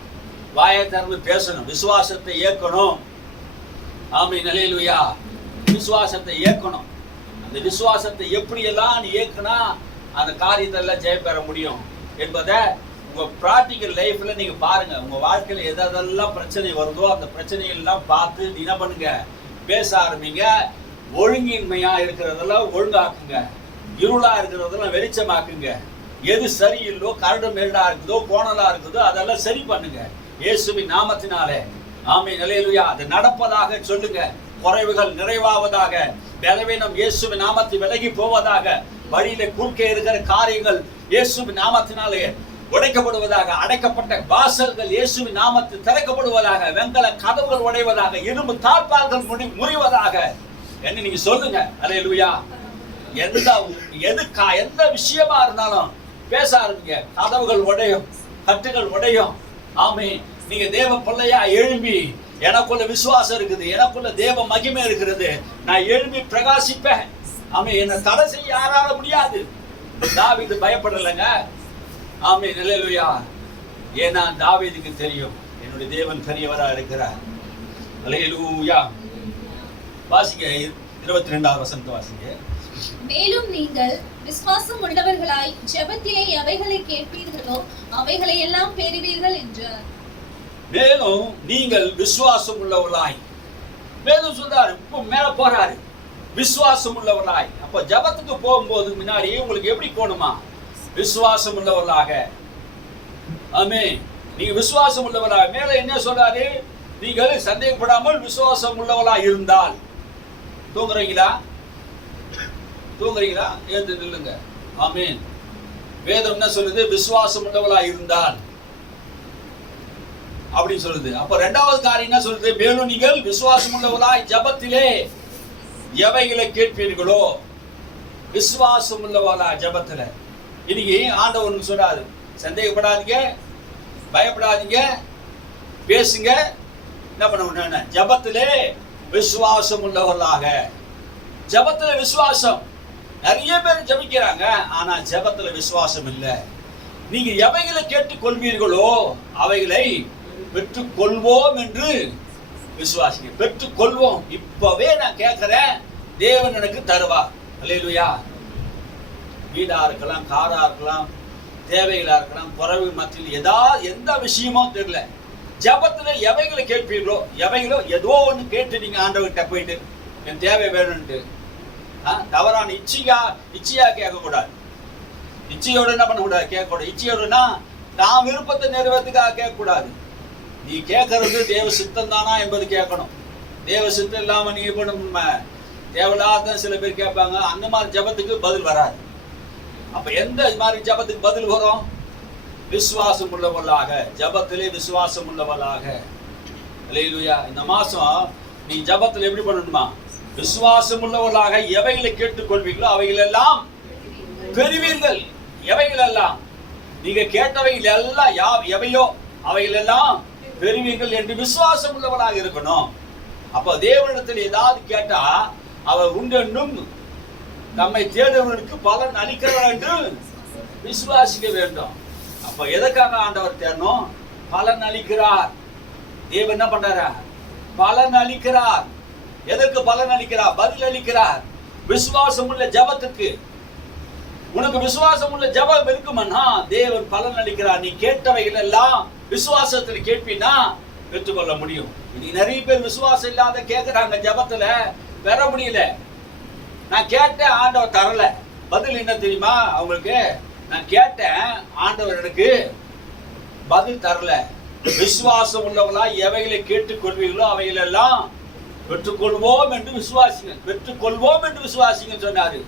வாயை திறந்து பேசணும், விசுவாசத்தை ஏற்கணும். ஆமென், அல்லேலூயா. விசுவாசத்தை ஏற்கணும். அந்த விசுவாசத்தை எப்படியெல்லாம் நீ ஏற்கனா அந்த காரியத்தை எல்லாம் ஜெயம் பெற முடியும் என்பதை உங்க பிராக்டிக்கல் லைஃப்ல நீங்க பாருங்க. உங்க வாழ்க்கையில எதெல்லாம் பிரச்சனை வருதோ அந்த பிரச்சனையெல்லாம் பார்த்து என்ன பண்ணுங்க? பேச ஆரம்பிங்க. ஒழுங்கின்மையா இருக்கிறதெல்லாம் ஒழுங்காக்குங்க, இருளா இருக்கிறதெல்லாம் வெளிச்சமாக்குங்க. எது சரியில்லோ, கரடு மேடா இருக்குதோ, கோணலா இருக்குதோ அதெல்லாம் சரி பண்ணுங்க இயேசுவின் நாமத்தினாலே. ஆமென், அல்லேலூயா. அது நடப்பதாக சொல்லுங்க. குறைவுகள் நிறைவாவதாக, பலவீனம் இயேசுவின் நாமத்தில் விலகி போவதாக, வழியில குறுக்கே இருக்கிற காரியங்கள் இயேசுவின் நாமத்தினாலே உடைக்கப்படுவதாக, அடைக்கப்பட்ட வாசல்கள் இயேசுவின் நாமத்தில் திறக்கப்படுவதாக, வெங்கல கதவுகள் உடைவதாக, இரும்பு தாழ்பால்கள் முறிவதாக என்ன நீங்க சொல்லுங்க. அல்லேலூயா. எந்த விஷயமா இருந்தாலும் பேச ஆரம்பிங்க. கதவுகள் உடையும், கட்டுகள் உடையும். ஆமென். நீங்க தேவ பிள்ளையா எழும்பி, எனக்குள்ள விசுவாசம் இருக்குது, எனக்குள்ள தேவ மகிமை இருக்கிறது, நான் எழும்பி பிரகாசிப்பேன். ஆமென். என்ன தடை செய்ய யாரால முடியாது. தாவீது பயப்படலைங்க. ஆமென், அல்லேலூயா. ஏன்னா தாவீதுக்கு தெரியும் என்னுடைய தேவன் பெரியவரா இருக்கிறார். அல்லேலூயா. வாசிங்க 22வது வசனத்தை வாசிங்க. மேலும் நீங்கள் விசுவாசம் உள்ளவர்களாய் ஜெபத்திலே எவைகளை கேட்பீர்களோ அவைகளை எல்லாம் பெறுவீர்கள் என்றார். மேலும் நீங்கள் விசுவாசம் உள்ளவர்களாய், மேலும் சொல்றாரு, இப்போ மேல போறாரு, விசுவாசம் உள்ளவர்களாய். அப்ப ஜெபத்துக்கு போகும்போது முன்னாடி உங்களுக்கு எப்படி போகணுமா? விசுவாசம் உள்ளவர்களாக. ஆமென். நீங்க விசுவாசம் உள்ளவர்களாக. மேல என்ன சொல்றாரு? நீங்கள் சந்தேகப்படாமல் விசுவாசம் உள்ளவர்களாய் இருந்தால். தூங்குறீங்களா? தூங்குறீங்களா? எழுந்து நில்லுங்க. ஆமென். வேதம் என்ன சொல்லுது? விசுவாசம் உள்ளவர்களாய் இருந்தால் அப்படி சொல்லுது. அப்ப இரண்டாவது காரியம் என்ன சொல்லுது? மேலும் நீங்கள் விசுவாசம் உள்ளவர்களாய் ஜெபத்திலே எவைகளை கேட்பீர்களோ. விசுவாசம் உள்ளவர்களா ஜெபத்துல. இன்னைக்கு ஆண்டவர் சொல்றாரு, சந்தேகப்படாதீங்க, பயப்படாதீங்க, பேசுங்க. என்ன பண்ண? ஜெபத்திலே விசுவாசம் உள்ளவர்களாக. ஜெபத்துல விசுவாசம். நிறைய பேர் ஜெபிக்கிறாங்க, ஆனா ஜெபத்துல விசுவாசம் இல்லை. நீங்க எவைகளை கேட்டுக் கொள்வீர்களோ அவைகளை பெற்றுக் கொள்வோம் என்று விசுவாசிங்க. பெற்றுக் கொள்வோம். இப்பவே நான் கேட்கிறேன், தேவன் எனக்கு தருவார். அல்லேலூயா. வீடா இருக்கலாம், காரா இருக்கலாம், தேவைகளா இருக்கலாம், குறைவு மத்தியில் எந்த விஷயமும் தெரியல. ஜபத்துல எவைகளை கேட்பீர்களோ, எவைகளோ ஏதோ ஒன்று கேட்டு நீங்க ஆண்டவர்கிட்ட போயிட்டு என் தேவை வேணும்ட்டு தவறான இச்சையா கேட்கக்கூடாது. இச்சையோட என்ன பண்ணக்கூடாது, கேட்கக்கூடாது. இச்சையோடனா தான் விருப்பத்தை நிறைவேறதுக்காக கேட்கக்கூடாது. நீ கேட்கறது தேவ சித்தம் தானா என்பது கேட்கணும். தேவ சித்தம் இல்லாம நீங்க பண்ண தேவையில்லாத சில பேர் கேட்பாங்க. அந்த மாதிரி ஜபத்துக்கு பதில் வராது. அப்ப எந்த மாதிரி ஜபத்துக்கு பதில் வரும்? விசுவாசம் உள்ளவர்களாக, ஜபத்திலே விசுவாசம் உள்ளவர்களாக. அல்லேலூயா. இந்த மாசம் நீ ஜபத்தில் எப்படி பண்ணணுமா? விசுவாசம் உள்ளவர்களாக எவைகளை கேட்டுக்கொள்வீர்களோ அவைகள் எல்லாம் பெறுவீர்கள். எவைகள் எல்லாம் நீங்க கேட்டவைகள் எல்லாம் எவையோ அவைகள் எல்லாம் பெறுவீர்கள் என்று விசுவாசம் உள்ளவர்களாக இருக்கணும். அப்ப தேவனிடத்தில் ஏதாவது கேட்டா அவர் உண்டென்றும் நம்மை தேடுவதற்கு பலன் அளிக்கிறார் என்று விசுவாசிக்க வேண்டும். அப்ப எதற்காக ஆண்டவர் தேடணும்? பலன் அளிக்கிறார். தேவன் என்ன பண்றாரா? பலன் அளிக்கிறார். எதற்கு பலன் அளிக்கிறார்? பதில் அளிக்கிறார். விசுவாசம் உள்ள ஜபத்துக்கு. உனக்கு விசுவாசம் உள்ள ஜபம் இருக்குமன்னா தேவன் பலன் அளிக்கிறார். நீ கேட்டவைகள் எல்லாம் விசுவாசத்தில் கேட்பினா பெற்றுக்கொள்ள முடியும். நீ நிறைய பேர் விசுவாசம் இல்லாத கேட்கிறாங்க, ஜபத்துல பெற முடியல. நான் கேட்டேன், ஆண்டவர் தரல. பதில் என்ன தெரியுமா அவங்களுக்கு? நான் கேட்டேன், ஆண்டவர் எனக்கு பதில் தரல. விசுவாசம் உள்ளவங்களா எவைகளை கேட்டுக்கொள்வீர்களோ அவைகள் எல்லாம் பெற்றுக்கொள்வோம் என்று விசுவாசிங்க. பெற்றுக்கொள்வோம் என்று விசுவாசிங்க சொன்னாரு.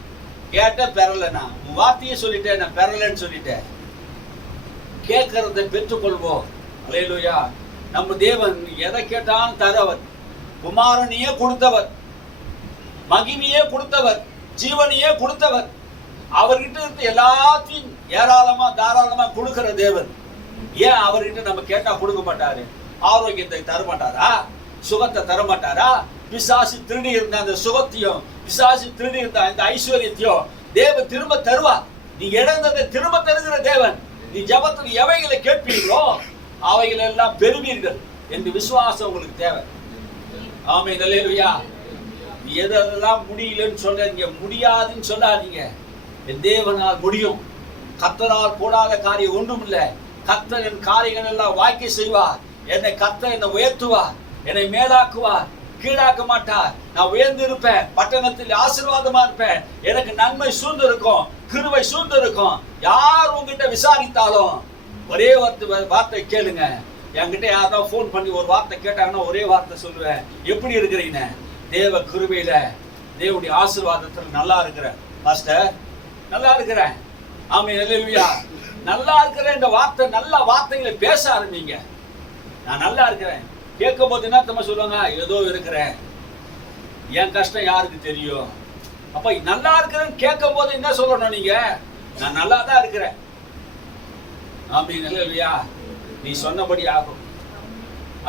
கேட்ட பெறலனா உன் வார்த்தையே சொல்லிட்டேன், நான் பெறலன்னு சொல்லிட்டேன். கேட்கறதை பெற்றுக்கொள்வோம். அல்லேலூயா. நம்ம தேவன் எதை கேட்டாலும் தரவர். குமாரனையே கொடுத்தவர், மகிமையே கொடுத்தவர், ஜீவனையே கொடுத்தவர். அவர்கிட்ட இருந்து எல்லாத்தையும் ஏராளமா தாராளமா கொடுக்கிற தேவன். ஏன் அவர்கிட்ட நம்ம கேட்டா கொடுக்க மாட்டாரு? ஆரோக்கியத்தை தர மாட்டாரா? சுகத்தை தர மாட்டாரா? பிசாசு திருடி இருந்த அந்த சுகத்தையும், பிசாசு திருடி இருந்த அந்த ஐஸ்வர்யத்தையும் தேவன் திரும்ப தருவார். நீ இழந்ததை திரும்ப தருகிற தேவன். நீ ஜபத்தில் எவைகளை கேட்பீர்களோ அவைகள் எல்லாம் பெறுவீர்கள் என்று விசுவாசம் உங்களுக்கு தேவை. ஆமென். அல்லேலூயா. நீ எதெல்லாம் முடியலன்னு சொல்றீங்க, முடியாதுன்னு சொல்லாதீங்க. என் தேவனால் முடியும். கர்த்தரால் கூடாத காரியம் ஒன்றும் இல்லை. கர்த்தர் என் காரியங்கள் எல்லாம் வாய்க்க செய்வார். என்னை கர்த்தர் என்னை உயர்த்துவார், என்னை மேலாக்குவார், கீழாக்க மாட்டார். நான் உயர்ந்து இருப்பேன், பட்டணத்தில் ஆசீர்வாதமா இருப்பேன். எனக்கு நன்மை சூழ்ந்து இருக்கும், கிருபை சூழ்ந்து இருக்கும். யார் உங்ககிட்ட விசாரித்தாலும் ஒரே வார்த்தை கேளுங்க. என்கிட்ட யாராவது ஃபோன் பண்ணி ஒரு வார்த்தை கேட்டாங்கன்னா ஒரே வார்த்தை சொல்லுவேன், எப்படி இருக்கிறீங்க? தேவ கிருபையில, தேவனுடைய ஆசீர்வாதத்தில் நல்லா இருக்கிறேன் பாஸ்டர், நல்லா இருக்கிறேன். ஆமென். அல்லேலூயா. நல்லா இருக்கிறேன் இந்த வார்த்தை, நல்ல வார்த்தைகளை பேச ஆரம்பிங்க. நான் நல்லா இருக்கிறேன் கேட்கும் போது என்ன சொல்லுவாங்க? ஏதோ இருக்கிறேன், என் கஷ்டம் யாருக்கு தெரியும்? அப்ப நல்லா இருக்கிறேன்னு கேட்கும் போது என்ன சொல்லணும் நீங்க? நான் நல்லா தான் இருக்கிறேன். ஆமென். அல்லேலூயா. நீ சொன்னபடி ஆகும்.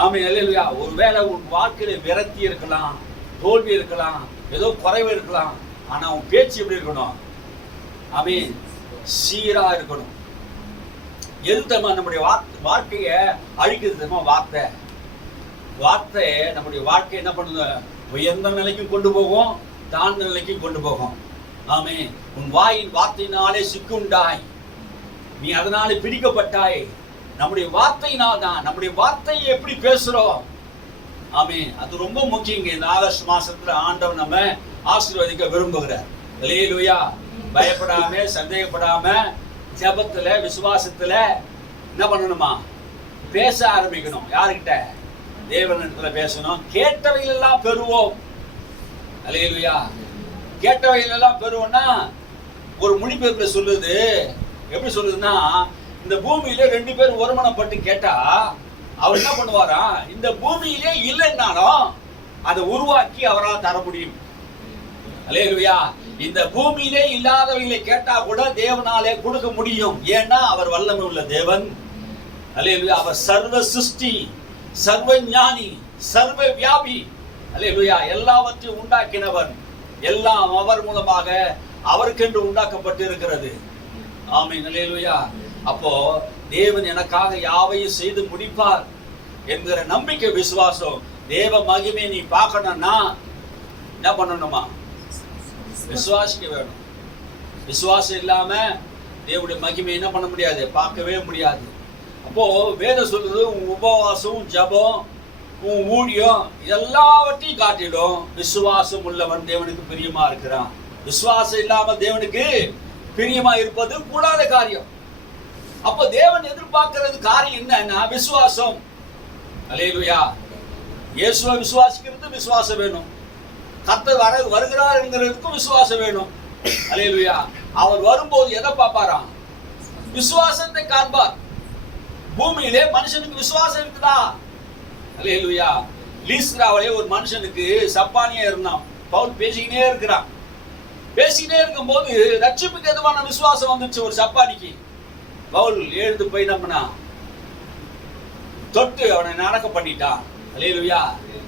ஆமென். அல்லேலூயா. ஒருவேளை உன் வாழ்க்கையில விரக்தி இருக்கலாம், தோல்வி இருக்கலாம், ஏதோ குறைவு இருக்கலாம். ஆனா உன் பேச்சு எப்படி இருக்கணும்? ஆமென். சீரா இருக்கணும். எது தெரியுமா நம்முடைய வாழ்க்கையை அழிக்கிறது தெரியுமா? வார்த்தை நம்முடைய வாழ்க்கை என்ன பண்ணுது? உயர்ந்த நிலைக்கும் கொண்டு போகும், தாழ்ந்த நிலைக்கும் கொண்டு போகும். ஆமென். உன் வாயின் வார்த்தையினாலே சிக்குண்டாய், நீ அதனாலே பிடிக்கப்பட்டாய். நம்முடைய வார்த்தையினால் தான். நம்முடைய வார்த்தையை எப்படி பேசுறோம்? ஆமென். அது ரொம்ப முக்கியங்க. இந்த ஆகஸ்ட் மாசத்துல ஆண்டவர் நம்ம ஆசீர்வதிக்க விரும்புகிறார். அல்லேலூயா. பயப்படாம, சந்தேகப்படாம, ஜபத்துல, விசுவாசத்துல என்ன பண்ணணுமா? பேச ஆரம்பிக்கணும். யாருக்கிட்ட? தேவனிடத்துல பேசணும். கேட்டவைகள் எல்லாம் பெறுவோம். அல்லேலூயா. கேட்டவைகள் எல்லாம் பெறுவோம்னா ஒரு மொழிபெயர்ப்புல சொல்லுது. எப்படி சொல்லுதுன்னா, இந்த பூமியில 2 பேர் ஒருமனப்பட்டு கேட்டா அவர் என்ன பண்ணுவாரா? இந்த பூமியிலே இல்லைன்னாலும் அதை உருவாக்கி அவரால் தர முடியும். அல்லேலூயா. இந்த பூமியிலே இல்லாதவைகளை கேட்டா கூட தேவனாலே கொடுக்க முடியும். ஏன்னா அவர் வல்லமை உள்ள தேவன். அல்லேலூயா. அவர் சர்வ சிருஷ்டி, சர்வ ஞானி, சர்வ வியாபி. அல்லேலூயா. எல்லாவற்றையும் உண்டாக்கினவர். எல்லாம் அவர் மூலமாக அவருக்கென்று உண்டாக்கப்பட்டு இருக்கிறது. ஆமென். அல்லேலூயா. அப்போ தேவன் எனக்காக யாவையும் செய்து முடிப்பார் என்கிற நம்பிக்கை, விசுவாசம். தேவ மகிமையை நீ பார்க்கணும்னா என்ன பண்ணணுமா? விசுவாசிக்க வேணும். விசுவாசம் இல்லாம தேவனுடைய மகிமை என்ன பண்ண முடியாது, பார்க்கவே முடியாது. அப்போ வேதம் சொல்றது உன் உபவாசம், ஜபம், உன் ஊழியம் இதெல்லாவற்றையும் காட்டிடும் விசுவாசம் உள்ளவன் தேவனுக்கு பிரியமா இருக்கிறான். விசுவாசம் இல்லாம தேவனுக்கு பிரியமா இருப்பது கூடாத காரியம். அப்போ தேவன் எதிர்பார்க்கிறது காரியம் என்னன்னா விசுவாசம். அல்லேலூயா. இயேசுவை விசுவாசிக்கிறது விசுவாசம் வேணும். கர்த்தர் வருகிறார் என்கிறதுக்கும் விசுவாசம் வேணும். அல்லேலூயா. அவர் வரும்போது எதை பார்ப்பாராம்? விசுவாசத்தை காண்பார். பூமியிலே மனுஷனுக்கு விசுவாசம் இருக்குதா? அல்லேலூயா. லீஸ்ராவிலே ஒரு மனுஷனுக்கு சப்பானியா இருந்தான். பவுல் பேசிக்கிட்டே இருக்கிறான். பேசிக்கிட்டே இருக்கும்போது ரட்சிப்புக்கு எதுவான விசுவாசம் வந்துச்சு ஒரு சப்பானிக்கு. பவுல் எழுந்து போய் நம்பினா தொட்டு அவனை நடக்க பண்ணிட்டான். அல்லேலூயா.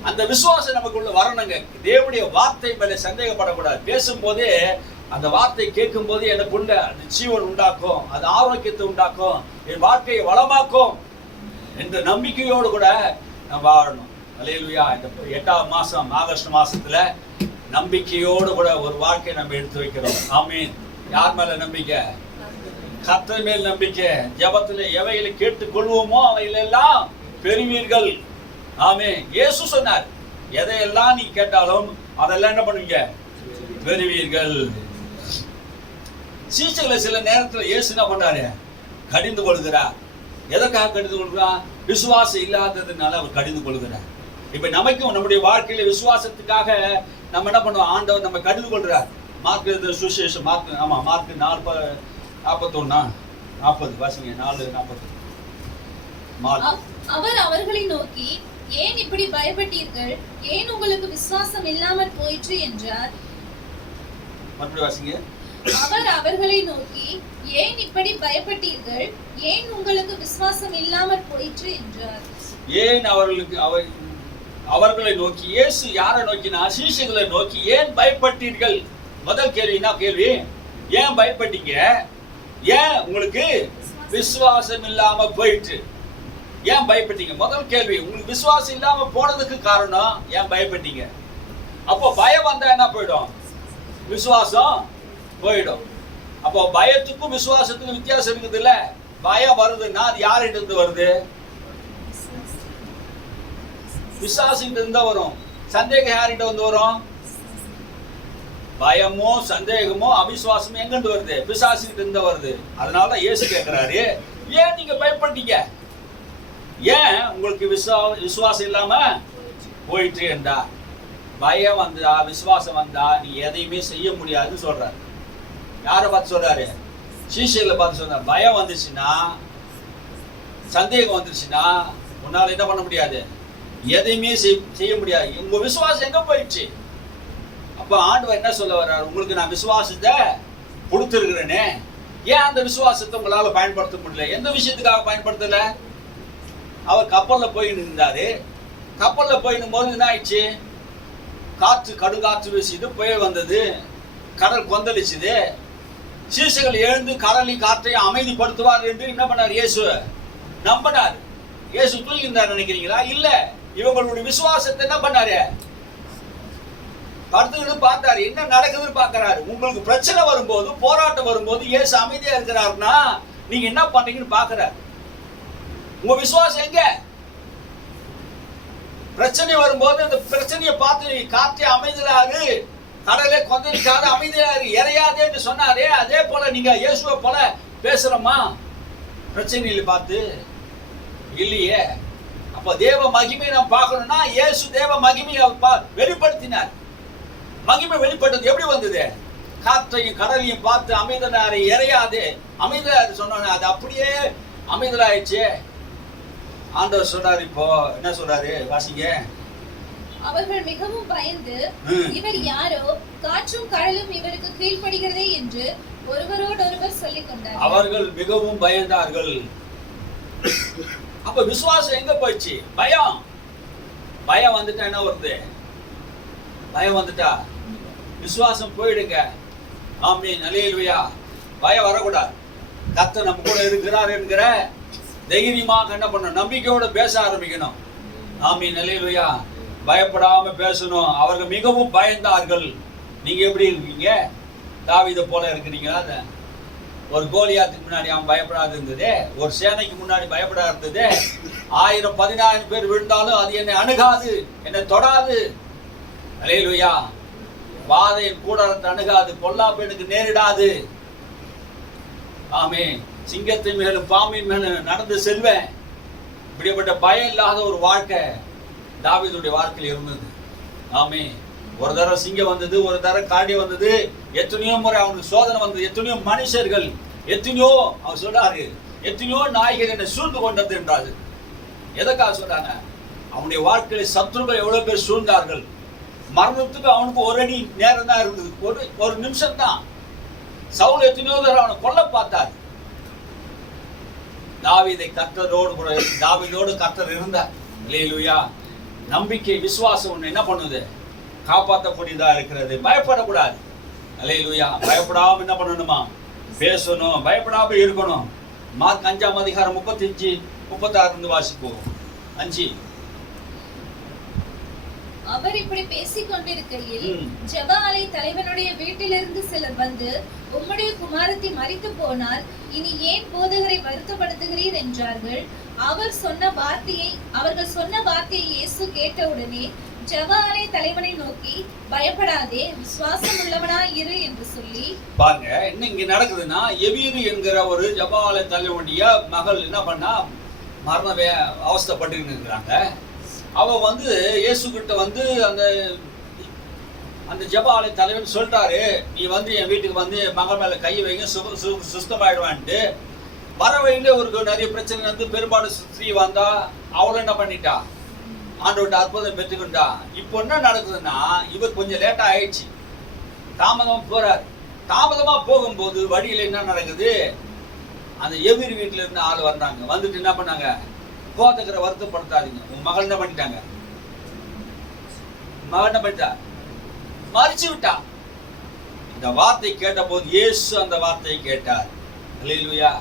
அந்த விசுவாசம் நமக்குள்ள வரணுங்க. தேவனுடைய வார்த்தை மேல சந்தேகப்படக்கூடாது. பேசும்போதே அந்த வார்த்தை கேட்கும் போது எனக்குள்ள அந்த ஜீவன் உண்டாக்கும், அது ஆரோக்கியத்தை உண்டாக்கும், என் வாழ்க்கையை வளமாக்கும் என்ற நம்பிக்கையோடு கூட நம்ம வாழணும். அல்லேலூயா. இந்த 8ஆம் மாசம் ஆகஸ்ட் மாசத்துல நம்பிக்கையோடு கூட ஒரு வாழ்க்கையை நம்ம எடுத்து வைக்கிறோம். ஆமீன். யார் மேல நம்பிக்கை? கர்த்தர் மேல் நம்பிக்கை. ஜெபத்துல எவைகளை கேட்டுக் கொள்வோமோ அவைகளெல்லாம் பெறுவீர்கள். ஆமென். இயேசு சொன்னார், எதையெல்லாம் நீ கேட்டாலும் அதெல்லாம் என்ன பண்ணுவீங்க? பெறுவீர்கள். சீசைகளை சில நேரத்தில் இயேசு என்ன பண்ணாரு? கடிந்து கொள்கிறார். எதற்காக கடிந்து கொள்கிறார்? விசுவாசம் இல்லாததுனால அவர் கடிந்து கொள்கிறார். இப்ப நமக்கும் நம்முடைய வாழ்க்கையில விசுவாசத்துக்காக நம்ம என்ன பண்ணுவோம்? ஆண்டவர் நம்ம கடிந்து கொள்கிறார். மார்க்கு சுவிசேஷம் மார்க்கு 41:40 வாசிங்க. 4:40. அவர் அவர்களை நோக்கி, ஏன் இப்படி பயப்பட்டீர்கள்? ஏன் உங்களுக்கு விசுவாசம் இல்லாமற் போயிற்று என்றார். மறுபடியும் வாசிங்க. அவர் அவர்களை நோக்கி, ஏன் இப்படி பயப்பட்டீர்கள்? ஏன் உங்களுக்கு விசுவாசம் இல்லாமற் போயிற்று என்றார். ஏன் அவர்களை நோக்கி, இயேசு யாரை நோக்கினா? சீஷர்களை நோக்கி ஏன் பயப்பட்டீர்கள்? முதல் கேள்வினா கேள்வி, ஏன் பயப்பட்டீங்க? ஏன் உங்களுக்கு விசுவாசம் இல்லாம போயிட்டு? ஏன் பயப்பட்டீங்க? முதல் கேள்வி. உங்களுக்கு விசுவாசம் இல்லாம போனதுக்கு காரணம் ஏன் பயப்பட்டீங்க? அப்போ பயம் வந்தா என்ன போயிடும்? விசுவாசம் போயிடும். அப்போ பயத்துக்கும் விசுவாசத்துக்கும் வித்தியாசம் இருக்குது இல்ல? பயம் வருதுன்னா அது யார்கிட்ட வருது? விசுவாசிக்கிட்ட இருந்தா வரும். சந்தேகம் யார்கிட்ட வந்து வரும்? பயமோ சந்தேகமோ அவிசுவாசமோ எங்கிட்டு வருது? பிசாசுகிட்ட இருந்து வருது. அதனாலதான் இயேசு கேட்கிறாரு, ஏன் நீங்க பயப்பட்டீங்க? ஏன் உங்களுக்கு விசுவாசம் இல்லாம போயிட்டு என்றா? பயம் வந்தா, விசுவாசம் வந்தா நீ எதையுமே செய்ய முடியாதுன்னு சொல்றாரு. யாரை பார்த்து சொல்றாரு? சீஷர்களை பார்த்து சொல்றாரு. பயம் வந்துச்சுன்னா, சந்தேகம் வந்துச்சுன்னா உன்னால என்ன பண்ண முடியாது? எதையுமே செய்ய முடியாது. உங்க விசுவாசம் எங்க போயிடுச்சு? அப்ப ஆண்டவர் என்ன சொல்ல வர்றாரு? உங்களுக்கு நான் விசுவாசத்தை கொடுத்துருக்கிறேனே, ஏன் அந்த விசுவாசத்தை உங்களால பயன்படுத்த முடியல? எந்த விஷயத்துக்காக பயன்படுத்தல? அவர் கப்பல்ல போயின்னு இருந்தாரு. கப்பல்ல போயிடும் போது என்ன ஆயிடுச்சு? காற்று, கடுங்காற்று வீசிது, புயல் வந்தது, கடல் கொந்தளிச்சுது. சீசர்கள் எழுந்து கடலையும் காற்றையும் அமைதிப்படுத்துவார் என்று என்ன பண்ணார்? இயேசு நம்பினார். இயேசு தூங்கினார் நினைக்கிறீங்களா? இல்ல. இவங்களுடைய விசுவாசத்தை என்ன பண்ணாரு? படுத்துக்கிட்டு பார்த்தாரு, என்ன நடக்குதுன்னு பார்க்கிறாரு. உங்களுக்கு பிரச்சனை வரும்போது, போராட்டம் வரும்போது இயேசு அமைதியா இருக்கிறாருன்னா நீங்க என்ன பண்றீங்கன்னு பார்க்கிறார். உங்க விசுவாசம் எங்க? பிரச்சனை வரும்போது அந்த பிரச்சனையை பார்த்து காற்றே அமைதியாரு, கடலே கொந்தளிக்காத அமைதியாரு, இறையாதேன்னு சொன்னாரே, அதே போல நீங்க இயேசுவை போல பேசுறோமா பிரச்சனையில பார்த்து? இல்லையே. அப்ப தேவ மகிமையை நாம் பார்க்கணும்னா இயேசு தேவ மகிமையை வெளிப்படுத்தினார். மகிமை வெளிப்பட்டது எப்படி வந்தது? காற்றையும் கடலையும் பார்த்து அமைதலாரு, இறையாது அமைதலாரு சொன்ன அது அப்படியே அமைதலாயிடுச்சு. ஆண்டவர் சொல்றாரு. இப்போ என்ன சொல்றாரு? வாசிங்க. அவர்கள் மிகவும் பயந்து, இவர் யாரோ, காற்றும் கடலும் இவருக்கு கீழ்ப்படுகிறதே என்று ஒருவரோடொருவர் சொல்லிக் கொண்டார்கள். அவர்கள் மிகவும் பயந்தார்கள். அப்ப விசுவாசம் எங்க போயிடுச்சு? பயம். பயம் வந்துட்டா என்ன வருது? பயம் வந்துட்டா விசுவாசம் போயிடுங்க. ஆமென். அல்லேலூயா. பயம் வரக்கூடாது. கர்த்தர் நம்ம கூட இருக்கிறார் என்கிற தைரியமாக என்ன பண்ணணும்? நம்பிக்கையோட பேச ஆரம்பிக்கணும். ஆமென். அல்லேலூயா. பயப்படாம பேசணும். அவர்கள் மிகவும் பயந்தார்கள். நீங்க எப்படி இருக்கீங்க? தாவீதை போல இருக்கிறீங்களா? ஒரு கோலியாத்துக்கு முன்னாடி அவன் பயப்படாது இருந்தது, ஒரு சேனைக்கு முன்னாடி பயப்படாது இருந்தது. 1000-14 பேர் விழுந்தாலும் அது என்னை அணுகாது, என்னை தொடாது. அல்லேலூயா. வாதை கூடாரத்தை அணுகாது, பொல்லாப்பு எனக்கு நேரிடாது. ஆமே. சிங்கத்தின் மேலும் பாம்பின் மேலும் நடந்து செல்வேன். இப்படிப்பட்ட பயம் இல்லாத ஒரு வாழ்க்கை தாவீதுடைய வாழ்க்கையில் இருந்தது. ஆமே. ஒரு தடவை சிங்கம் வந்தது, ஒரு தடவை காடி வந்தது, எத்தனையோ முறை அவனுக்கு சோதனை வந்தது. எத்தனையோ மனுஷர்கள், எத்தனையோ அவர் சொல்றாரு, எத்தனையோ நாய்கள் என்னை சூழ்ந்து கொண்டது என்றாரு. எதற்காக சொல்றாங்க? அவனுடைய வாழ்க்கையில சத்துருக்கள் எவ்வளவு பேர் சூழ்ந்தார்கள். மரணத்துக்கு அவனுக்கு ஒரு அடி நேரம் தான் இருந்தது, ஒரு நிமிஷம் தான். சவுல் எத்தனையோ பேர் அவனை கொல்ல பார்த்தார். தாவீதை கர்த்தரோடு கூட, தாவீதோடு கர்த்தர் இருந்தார். அல்லேலூயா. நம்பிக்கை, விசுவாசம் ஒண்ணு என்ன பண்ணுது? காப்பாற்றக்கூடியதா இருக்கிறது. பயப்படக்கூடாது. அல்லேலூயா. பயப்படாம என்ன பண்ணணுமா? பேசணும். பயப்படாம இருக்கணும். மார்க் 5:35-36 வாசிப்போம். 5. அவர் இப்படி பேசிக் கொண்டிருக்கையில் ஜெப ஆலய தலைவனுடைய வீட்டிலிருந்து சிலர் வந்து, உம்முடைய குமாரத்தி மரித்து போனால் இனி ஏன் போதகரை வருத்தப்படுத்துகிறீர் என்றார்கள். அவர்கள் சொன்ன வார்த்தையை இயேசு கேட்டவுடனே ஜெப ஆலய தலைவனை நோக்கி, பயப்படாதே, விசுவாசம் உள்ளவனாய் இரு என்று சொல்லி. பாருங்க என்ன இங்க நடக்குதுன்னா, எவீரு என்கிற ஒரு ஜெப ஆலய தலைவனுடைய மகள் என்ன பண்ணா, மரண அவஸ்தைப்பட்டு இருக்கிறாங்க. அவ வந்து இயேசு கிட்ட வந்து அந்த ஜெப ஆலய தலைவன் சொல்றாரு, நீ வந்து என் வீட்டுக்கு வந்து மகள் மேல கை வைங்க, சுஸ்தமாயிடுவான்ட்டு. வர வழியில ஒரு நிறைய பிரச்சனை வந்து பெரும்பாலும் ஸ்திரீ வந்தா, அவளும் என்ன பண்ணிட்டா, ஆண்டவர்கிட்ட அற்புதம் பெற்றுக்கொண்டா. இப்போ என்ன நடக்குதுன்னா, இவர் கொஞ்சம் லேட்டா ஆயிடுச்சு, தாமதமா போறாரு. தாமதமா போகும்போது வழியில என்ன நடக்குது, அந்த எதிர் வீட்டுல இருந்து ஆள் வர்றாங்க. வந்துட்டு என்ன பண்ணாங்க, போதகரை வருத்தப்படுத்தாதீங்க, உங்க மகள் என்ன பண்ணிட்டாங்க, மகள் என்ன பண்ணிட்டா, மறிச்சு விட்டா. இந்த வார்த்தை கேட்ட போது இயேசு அந்த வார்த்தையை கேட்டார். அல்லேலூயா.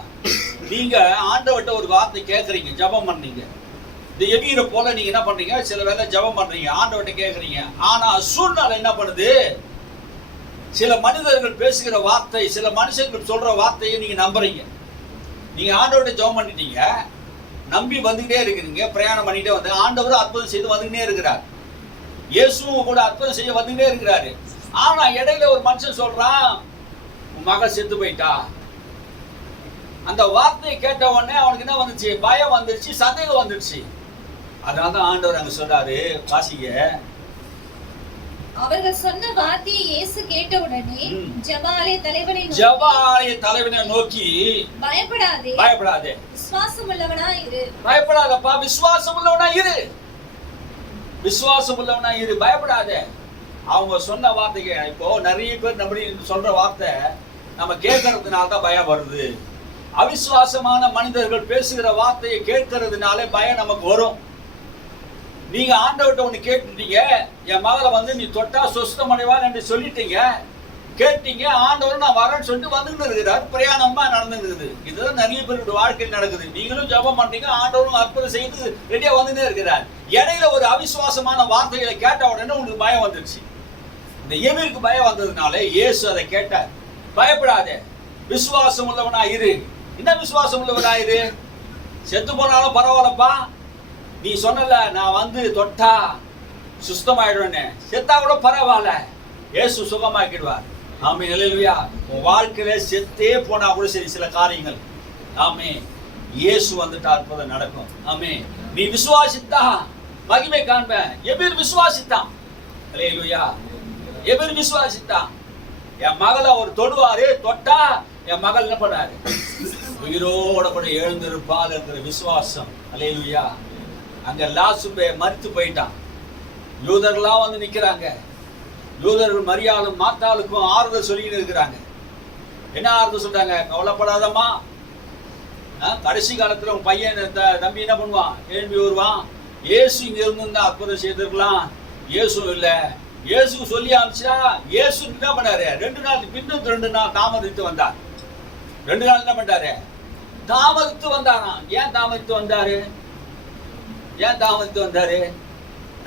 நீங்க ஆண்டவர்கிட்ட ஒரு வார்த்தை கேட்கறீங்க, ஜெபம் பண்ணீங்க. இந்த எவீரை போல நீங்க என்ன பண்றீங்க, சில வேளை ஜெபம் பண்றீங்க, ஆண்டவர்கிட்ட கேட்கறீங்க. ஆனா சூழ்நிலை என்ன பண்ணுது, சில மனிதர்கள் பேசுகிற வார்த்தை, சில மனுஷர்கள் சொல்ற வார்த்தையை நீங்க நம்புறீங்க. நீங்க ஆண்டவர்கிட்ட ஜெபம் பண்ணிட்டீங்க, நம்பி வந்துகிட்டே இருக்கிறீங்க, பிரயாணம் பண்ணிட்டே வந்து ஆண்டவர் அற்புதம் செய்து வந்துகிட்டே இருக்கிறார். இயேசுவும் கூட அற்புதம் செய்ய வந்துகிட்டே இருக்கிறாரு. ஆனா இடையில ஒரு மனுஷன் சொல்றான், உன் மகள் செத்து போயிட்டா. அந்த வார்த்தையை கேட்ட உடனே அவனுக்கு என்ன வந்துச்சு, பயம் வந்துருச்சு, சந்தேகம் வந்துருச்சு. அதனாலதான் ஆண்டவர் அங்க சொல்றாரு, வாசிங்க. அவர்கள் சொன்ன வார்த்தையை இயேசு கேட்டவுடனே ஜெப ஆலய தலைவனை நோக்கி, பயப்படாதே, விசுவாசம் உள்ளவனாய் இரு. பயப்படாதப்பா, விசுவாசம் உள்ளவனாய் இரு, விசுவாசம் உள்ளவனாய் இரு, பயப்படாதே. அவங்க சொன்ன வார்த்தைக்கு இப்போ நிறைய பேர் நம்ம சொல்ற வார்த்தை நம்ம கேட்கறதுனால தான் பயம் வருது. அவிசுவாசமான மனிதர்கள் பேசுகிற வார்த்தையை கேட்கறதுனால பயம் நமக்கு வரும். நீங்க ஆண்டவர்கிட்ட ஒண்ணு கேட்டுட்டீங்க, என் மகளை வந்து நீ தொட்டா சொஸ்தம் அடைவான் என்று சொல்லிட்டீங்க, கேட்டீங்க. ஆண்டவர் நான் வரேன்னு சொல்லிட்டு வந்துட்டு இருக்கிறார், பிரயாணமா நடந்துருக்குது. இதுதான் நிறைய பேருடைய வாழ்க்கையில் நடக்குது. நீங்களும் ஜெபம் பண்றீங்க, ஆண்டவரும் அற்புதம் செய்து ரெடியா வந்துட்டே இருக்கிறார். இடையில ஒரு அவிசுவாசமான வார்த்தைகளை கேட்ட உடனே உங்களுக்கு பயம் வந்துருச்சு. இந்த எவீருக்கு பயம் வந்ததுனால இயேசு அதை கேட்டார். பயப்படாதே, விசுவாசம் உள்ளவனா இரு. என்ன விசுவாசம் உள்ளவனா இரு? செத்து போனாலும் பரவாயில்லப்பா, நீ சொன்னல நான் வந்து தொட்டா சுத்தமாயிடுவேன்னு, செத்தா கூட பரவாயில்ல, இயேசு சுகமாக்கிடுவார். ஆமே. அல்லேலூயா. உன் வாழ்க்கையில செத்தே போனா கூட சரி, சில காரியங்கள் ஆமே இயேசு வந்துட்டா அற்புதம் நடக்கும். ஆமே. நீ விசுவாசித்தா மகிமை காண்ப. எவீர் விசுவாசித்தான். அல்லேலூயா. எவீர் விசுவாசித்தான். என் மகளை அவர் தொடுவாரு, தொட்டா என் மகள் என்ன பண்ணாரு, உயிரோட கூட எழுந்திருப்பால் இருக்கிற விசுவாசம். அல்லேலூயா. அங்க லாசுபே மரித்து போயிட்டான். யூதர்கள்லாம் வந்து நிக்கிறாங்க. யூதர்கள் மரியாளும் மாத்தாளுக்கும் ஆறுதல் சொல்லிட்டு இருக்கிறாங்க. என்ன ஆறுதல் சொல்றாங்க, கவலைப்படாதம்மா, கடைசி காலத்துல உன் பையன் தம்பி என்ன பண்ணுவான், எழும்பி வருவான். இயேசு இங்க இருந்து அற்புதம் செய்திருக்கலாம். இயேசு இல்ல, இயேசுக்கு சொல்லி அனுப்பிச்சா இயேசு என்ன பண்ணாரு, 2 நாள் பின்னும் 2 நாள் தாமதித்து வந்தார். 2 நாள் என்ன பண்ணாரு, தாமதித்து வந்தாராம். ஏன் தாமதித்து வந்தாரு, ஏன் தாமதித்து வந்தாரு?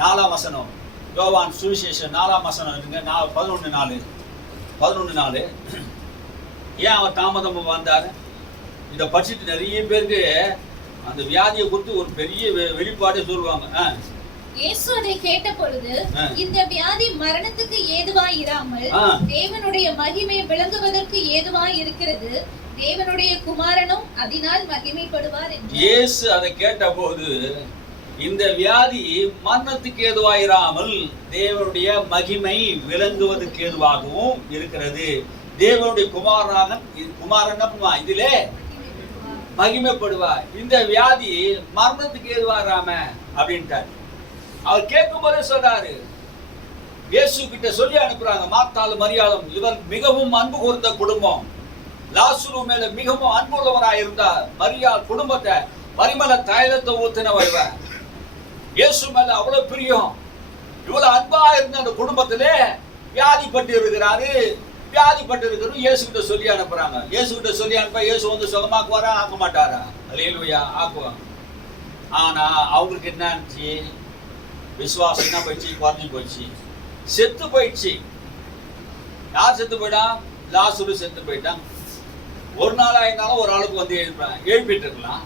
4ஆம் வசனம், யோவான் சுவிசேஷம் 4ஆம் வசனம், 11 4. 11:4. ஏன் அவர் தாமதமாக வந்தார்? இதை படிச்சுட்டு நிறைய பேருக்கு அந்த வியாதியை குறித்து ஒரு பெரிய வெளிப்பாடே சொல்லுவாங்க. இயேசு அதை கேட்ட பொழுது, இந்த வியாதி மரணத்துக்கு ஏதுவாய் இராமல் தேவனுடைய மகிமை விளங்குவதற்கு ஏதுவாய் இருக்கிறது, தேவனுடைய குமாரனும் அதனால் மகிமைப்படுவார் என்று. இயேசு அதை கேட்டபோது, இந்த வியாதி மரணத்துக்கு ஏதுவாயிராமல் தேவனுடைய மகிமை விளங்குவதற்கு ஏதுவாகவும் இருக்கிறது, தேவனுடைய குமாரன் இதிலே மகிமைப்படுவார். இந்த வியாதி மரணத்துக்கு ஏதுவாராம அப்படின்ட்டார். அவர் கேட்கும் போதே சொல்றாரு, இயேசு கிட்ட சொல்லி அனுப்புறாங்க, மார்த்தாலும் மரியாளும் இவர் மிகவும் அன்பு கூர்ந்த குடும்பம், லாசரு மேல மிகவும் அன்புள்ளவராய் இருந்தார். மரியாள் குடும்பத்தை பரிமள தைலத்தை ஊத்தினவர். இயேசு மேல அவ்வளவு பிரியம், இவ்வளவு அன்பா இருந்த அந்த குடும்பத்திலே வியாதிப்பட்டு இருக்கிறாரு. வியாதிப்பட்டு இருக்கிறோம் இயேசு கிட்ட சொல்லி அனுப்புறாங்க. இயேசு கிட்ட சொல்லி அனுப்ப இயேசு வந்து சுகமாக்குவாரா? ஆக்க மாட்டாரா? அல்லேலூயா, ஆக்குவாங்க. ஆனா அவங்களுக்கு என்ன ஆச்சு? விசுவாசம் என்ன போயிடுச்சு? குறைஞ்சி போயிடுச்சு, செத்து போயிடுச்சு. யார் செத்து போயிட்டா? லாசரு செத்து போயிட்டான். ஒரு நாள் ஆயிருந்தாலும் ஒரு ஆளுக்கு வந்து எழுப்பிட்டு இருக்கலாம்.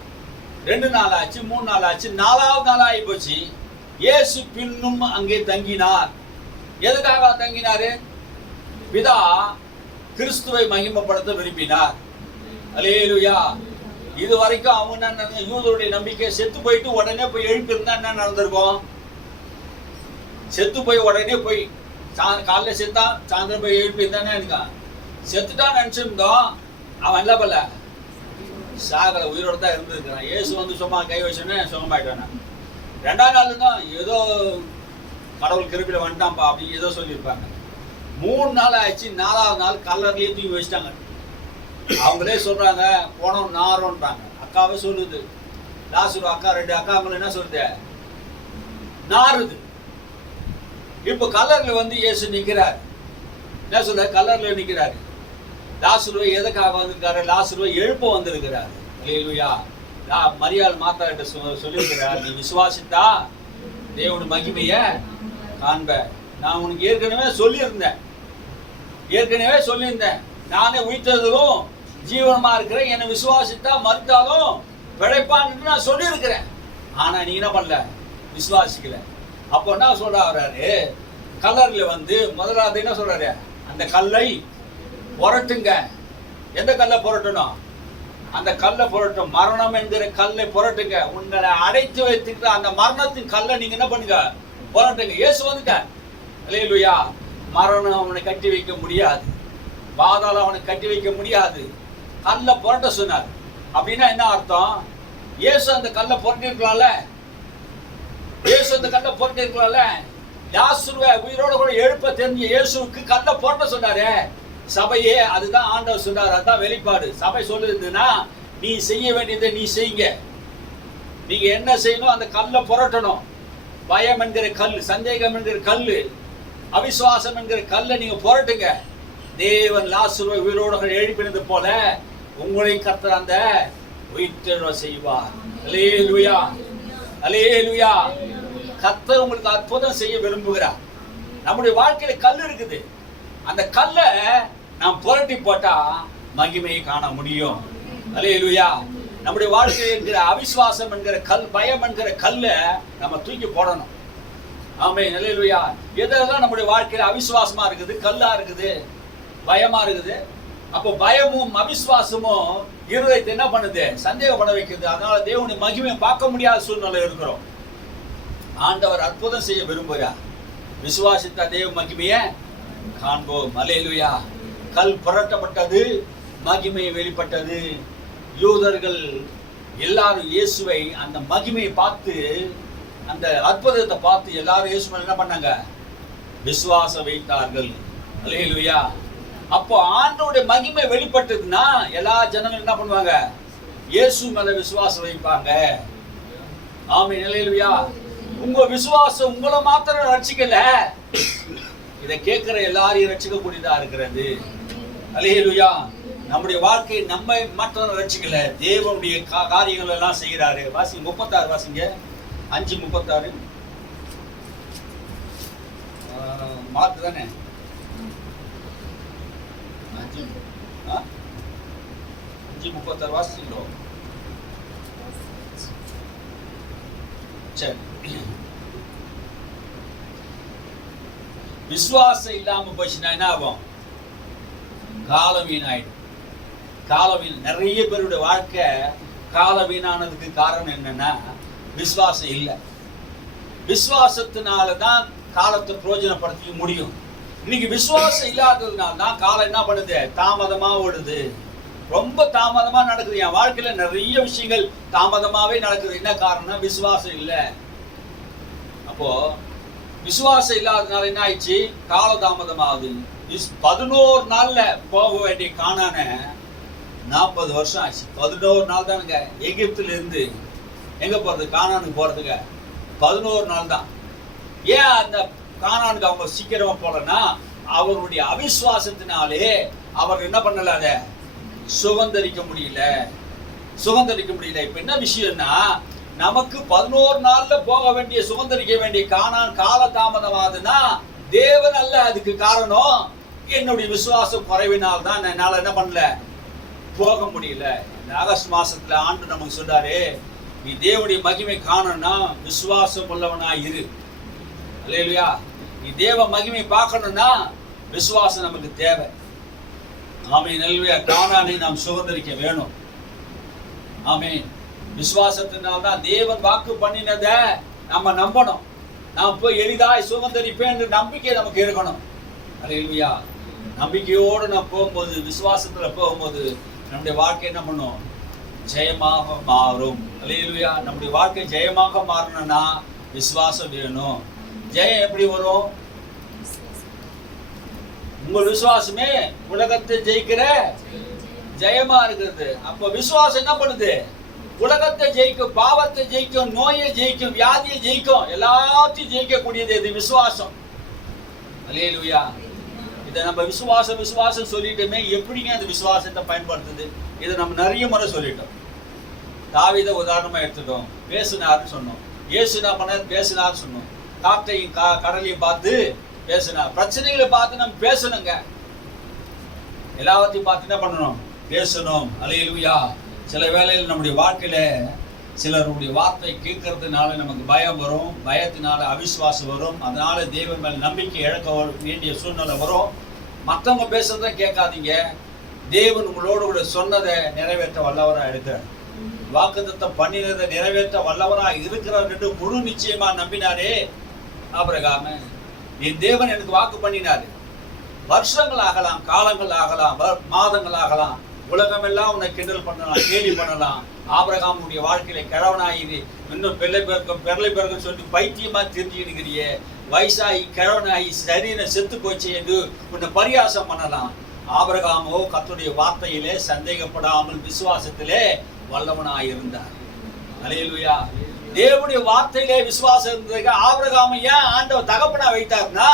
2 நாள் ஆச்சு, 3 நாள் ஆச்சு, 4வது நாள் ஆகி போச்சு. இயேசு பின்னும் அங்கே தங்கினார். எதுக்காக தங்கினாரு? பிதா கிறிஸ்துவை மகிமைப்படுத்த விரும்பினார். அல்லேலூயா. இது வரைக்கும் அவங்க என்ன, யூதருடைய நம்பிக்கை செத்து போயிட்டு உடனே போய் எழுப்பியிருந்தா என்ன நடந்திருக்கும்? செத்து போய் உடனே போய் காலைல செத்தா சாயந்தரம் போய் எழுப்பியிருந்தானே இருக்கான். செத்துட்டான்னு நினைச்சிருந்தோம். அவன் என்ன பண்ணல, சாகலை, உயிரோட தான் இருந்திருக்கிறான். இயேசு வந்து சும்மா கை வச்சோன்னே சுகமாயிட்டானா. 2ஆம் நாள் தான் ஏதோ கடவுள் கிருபையில வந்துட்டான்ப்பா அப்படின்னு ஏதோ சொல்லியிருப்பாங்க. 3 நாள் ஆயிடுச்சு. 4வது நாள் கல்லறையிலேயே தூக்கி வச்சுட்டாங்க. அவங்களே சொல்றாங்க போனோம் நாரோன்றாங்க. அக்காவே சொல்லுது, லாசரு அக்கா 2 அக்காங்களும் என்ன சொல்லுது, நாறுது. இப்ப கல்லறையில வந்து இயேசு நிக்கிறார். என்ன சொல்ற? கல்லறையில நிக்கிறாரு. லாசருவை எதுக்காக வந்திருக்காரு? லாசருவை எழுப்ப வந்திருக்கிறார். அல்லேலூயா. மரியாள் மாத்தா கிட்ட சொல்லியிருக்கிறார், நீ விசுவாசித்தா தேவனுடைய மகிமைய காண்ப. நான் உனக்கு ஏற்கனவே சொல்லியிருந்தேன், நானே உயிர்த்ததிலும் ஜீவனமா இருக்கிறேன், என்னை விசுவாசித்தா மறுத்தாலும் பிழைப்பான்னு நான் சொல்லியிருக்கிறேன். ஆனா நீ என்ன பண்ணல, விசுவாசிக்கல. அப்போ என்ன சொல்றாரு? கல்லறையில வந்து முதலாவது என்ன சொல்றாரு? அந்த கல்லை புரட்டுங்க. எந்த கல்லை புரட்டணும்? அந்த கல்லை புரட்டும். மரணம் என்கிற கல்லை புரட்டுங்க. உங்களை அடைத்து வைத்துக்கிற அந்த மரணத்தின் கல்லை நீங்க என்ன பண்ணுங்க, புரட்டுங்க. இயேசு வந்துட்டார். அல்லேலூயா. மரணம் அவனை கட்டி வைக்க முடியாது, பாதாளம் அவனை கட்டி வைக்க முடியாது. கல்லை புரட்ட சொன்னார். அப்படின்னா என்ன அர்த்தம்? இயேசு அந்த கல்லை புரட்டிருக்கலாம்ல, லாசருவை உயிரோட கூட எழுப்ப தெரிஞ்ச இயேசுவுக்கு கல்லை புரட்ட சொன்னாரு. சபையே அதுதான் ஆண்டவர் சொன்னார். அதுதான் வெளிப்பாடு. சபை சொல்லுதுன்னா நீ செய்ய வேண்டியதை நீ செய்யுங்க. நீங்க என்ன செய்யணும்? அந்த கல்லை புரட்டணும். பயம் என்கிற கல், சந்தேகம் என்கிற கல்லு, அவிசுவாசம் என்கிற கல்லை நீங்க புரட்டுங்க. தேவன் லாசருவை உயிரோடு எழுப்பினது போல உங்களை கர்த்தர் அந்த உயிர்த்தெழ செய்வார். அல்லேலூயா, அல்லேலூயா. கர்த்தர் உங்களுக்கு அற்புதம் செய்ய விரும்புகிறார். நம்முடைய வாழ்க்கையில கல் இருக்குது. அந்த கல்லை நாம் புரட்டி போட்டா மகிமையை காண முடியும். அல்லேலூயா. நம்முடைய வாழ்க்கையில் இருக்கிற அவிசுவாசம் என்கிற கல், பயம் என்கிற கல்லை நம்ம தூக்கி போடணும். ஆமென். அல்லேலூயா. எதெல்லாம் நம்முடைய வாழ்க்கையில அவிசுவாசமா இருக்குது, கல்லா இருக்குது, பயமா இருக்குது, அப்போ பயமும் அவிசுவாசமும் இருதயத்தை என்ன பண்ணுது? சந்தேகப்பட வைக்குது. அதனால தேவனுடைய மகிமையை பார்க்க முடியாத சூழ்நிலை இருக்கிறோம். ஆண்டவர் அற்புதம் செய்ய விரும்புகிறார். விசுவாசித்த தேவ மகிமையை காண்போம். அல்லேலூயா. கல் புரட்டப்பட்டது, மகிமை வெளிப்பட்டது. யூதர்கள் எல்லாரும் இயேசுவை அந்த மகிமையை பார்த்து, அந்த அற்புதத்தை பார்த்து எல்லாரும் இயேசுவை என்ன பண்ணாங்க? விசுவாசம் வைத்தார்கள். அல்லேலூயா. அப்போ ஆண்டவருடைய மகிமை வெளிப்பட்டதுன்னா எல்லா ஜனங்களும் என்ன பண்ணுவாங்க? இயேசு மேல விசுவாசம் வைப்பாங்க. ஆமென். அல்லேலூயா. உங்க விசுவாசம் உங்களை மாத்திரம் ரட்சிக்கல, இதை கேட்கிற எல்லாரையும் ரட்சிக்கக்கூடியதா இருக்கிறது. அல்லேலூயா. நம்முடைய வாழ்க்கை நம்மை மாத்திரம் ரட்சிக்கல, தேவனுடைய காரியங்கள் எல்லாம் செய்கிறாரு. வாசிங்க 36, வாசிங்க 5:36. மார்க் தானே? 5:36 வாசிங்களோ? சரி. விசுவாசம் இல்லாம போச்சுன்னா என்ன ஆகும்? காலம் வீணாயிடும். நிறைய பேருடைய வாழ்க்கை கால வீணானதுக்கு காரணம் என்னன்னா விசுவாசம் இல்லை. விசுவாசத்தினாலதான் காலத்தை பிரயோஜனப்படுத்த முடியும். இன்னைக்கு விசுவாசம் இல்லாததுனால தான் காலம் என்ன பண்ணுது? தாமதமா ஓடுது. ரொம்ப தாமதமா நடக்குது. என் வாழ்க்கையில நிறைய விஷயங்கள் தாமதமாவே நடக்குது. என்ன காரணம்? விசுவாசம் இல்லை. அப்போ விசுவாசம் இல்லாததுனால என்ன ஆயிடுச்சு? கால தாமதமாகுது. 11 நாள்ல போக வேண்டிய கானான 40 வருஷம் ஆச்சு. 11 நாள் தானுங்க. எகிப்துல இருந்து எங்க போறது? கானானுக்கு போறதுக்கு 11 நாள் தான். ஏன் அந்த கானானுக்கு அவங்க சீக்கிரமா போலன்னா அவருடைய அவிசுவாசத்தினாலே அவர் என்ன பண்ணல? அத சுதந்தரிக்க முடியல. இப்ப என்ன விஷயம்னா நமக்கு 11 நாள்ல போக வேண்டிய சுதந்தரிக்க வேண்டிய கானான் கால தாமதமாகுதுன்னா தேவன் அல்ல அதுக்கு காரணம். என்னுடைய விசுவாசம் குறைவினால் தான் என்னால என்ன பண்ணல? போக முடியல. இந்த ஆகஸ்ட் மாசத்துல ஆண்டு நமக்கு சொல்றாரு, நீ தேவனுடைய மகிமை காணணும்னா விசுவாசம் உள்ளவனா இரு. அல்லேலூயா. நீ தேவ மகிமை பார்க்கணும்னா விசுவாசம் நமக்கு தேவை. ஆமென். அல்லேலூயா. கானானை நாம் சுதந்தரிக்க வேணும். ஆமென். விசுவாசத்தினால்தான் தேவன் வாக்கு பண்ணினதை நம்ம நம்பணும். நாம் போய் எளிதாய் சுதந்தரிப்பேன் என்ற நம்பிக்கை நமக்கு இருக்கணும். அல்லேலூயா. நம்பிக்கையோடு நாம் போகும்போது, விசுவாசத்துல போகும்போது நம்முடைய வாழ்க்கை என்ன பண்ணும்? ஜெயமாக மாறும். அல்லேலூயா. நம்முடைய வாழ்க்கை ஜெயமாக மாறணும்னா விசுவாசம் வேணும். ஜெயம் எப்படி வரும்? உங்கள் விசுவாசமே உலகத்தை ஜெயிக்கிற ஜெயமா இருக்கிறது. அப்ப விசுவாசம் என்ன பண்ணுது? உலகத்தை ஜெயிக்கும், பாவத்தை ஜெயிக்கும், நோயை ஜெயிக்கும், வியாதியை ஜெயிக்கும், எல்லாத்தையும் ஜெயிக்கக்கூடியது இது விசுவாசம். அல்லேலூயா. இதை நம்ம விசுவாசம் சொல்லிட்டோமே. எப்படிங்க அந்த விசுவாசத்தை பயன்படுத்துது? இதை நம்ம நிறைய முறை சொல்லிட்டோம். தாவீதை உதாரணமா எடுத்துட்டோம். பேசினார்னு சொன்னோம். இயேசு என்ன பண்ண? பேசினார்னு சொன்னோம். காற்றையும் கடலையும் பார்த்து பேசினார். பிரச்சனைகளை பார்த்து நம்ம பேசணுங்க. எல்லாத்தையும் பார்த்து என்ன பண்ணணும்? பேசணும். அல்லேலூயா. சில வேளையில் நம்முடைய வாழ்க்கையில சிலருடைய வார்த்தை கேட்கறதுனால நமக்கு பயம் வரும். பயத்தினால அவிசுவாசம் வரும். அதனால தேவன் மேல் நம்பிக்கை இழக்க வேண்டிய சூழ்நிலை வரும். மற்றவங்க பேசுறத கேட்காதீங்க. தேவன் உங்களோடு கூட சொன்னதை நிறைவேற்ற வல்லவரா இருக்கிறார். வாக்குத்தத்தம் பண்ணினதை நிறைவேற்ற வல்லவரா இருக்கிறார் என்று முழு நிச்சயமா நம்பினாரே ஆபிரகாம். என் தேவன் எனக்கு வாக்கு பண்ணினாரு. வருஷங்கள் ஆகலாம், காலங்கள் ஆகலாம், மாதங்கள் ஆகலாம். உலகமெல்லாம் உன்னை கிண்டல் பண்ணலாம், கேலி பண்ணலாம். ஆபிரகாமுடைய வாழ்க்கையில கிழவனாகி இன்னும் பெருளை பெருக்கம் சொல்லி பைத்தியமா தெரிஞ்சுக்கிறிய, வயசாகி கிழவனாகி சரீரம் செத்து போச்சு என்று உன்னை பரியாசம் பண்ணலாம். ஆபிரகாமோ கர்த்தருடைய வார்த்தையிலே சந்தேகப்படாமல் விசுவாசத்திலே வல்லவனாயிருந்தார். அல்லேலூயா. தேவனுடைய வார்த்தையிலே விசுவாசம் இருந்ததுக்கு ஆபிரகாமை ஏன் ஆண்டவர் தகப்பனா வைத்தார்னா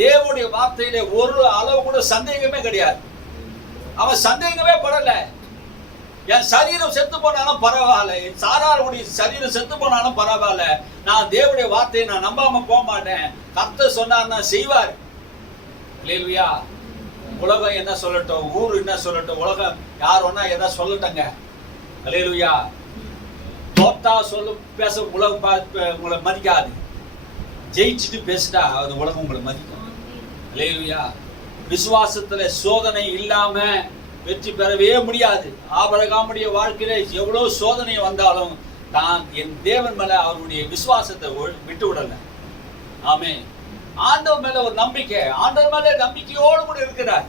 தேவனுடைய வார்த்தையிலே ஒரு அளவு கூட சந்தேகமே கிடையாது. அவன் சந்தேகமே படல. என் சரீரம் செத்து போனாலும் பரவாயில்ல, என் சாராருடைய சரீரம் செத்து போனாலும் பரவாயில்ல, நான் தேவனுடைய வார்த்தையை நான் நம்பாம போக மாட்டேன். கர்த்தர் சொன்னார்னா செய்வார். அல்லேலூயா. உலகம் என்ன சொல்லட்டும், ஊர் என்ன சொல்லட்டும், உலகம் யார் ஒன்னா எதா சொல்லட்டங்க. அல்லேலூயா. தோத்தா சொல்ல பேச உலகம் உங்களை மதிக்காது. ஜெயிச்சுட்டு பேசிட்டா அது உலகம் உங்களை மதிக்கும். அல்லேலூயா. விசுவாசத்துல சோதனை இல்லாம வெற்றி பெறவே முடியாது. ஆபிரகாமுடைய வாழ்க்கையில எவ்வளவு சோதனை வந்தாலும் தான் என் தேவன் மேல அவருடைய விசுவாசத்தை விட்டு விடல. ஆமே. ஆண்டவர் மேல ஒரு நம்பிக்கை, ஆண்டவர் மேல நம்பிக்கையோடு கூட இருக்கிறார்.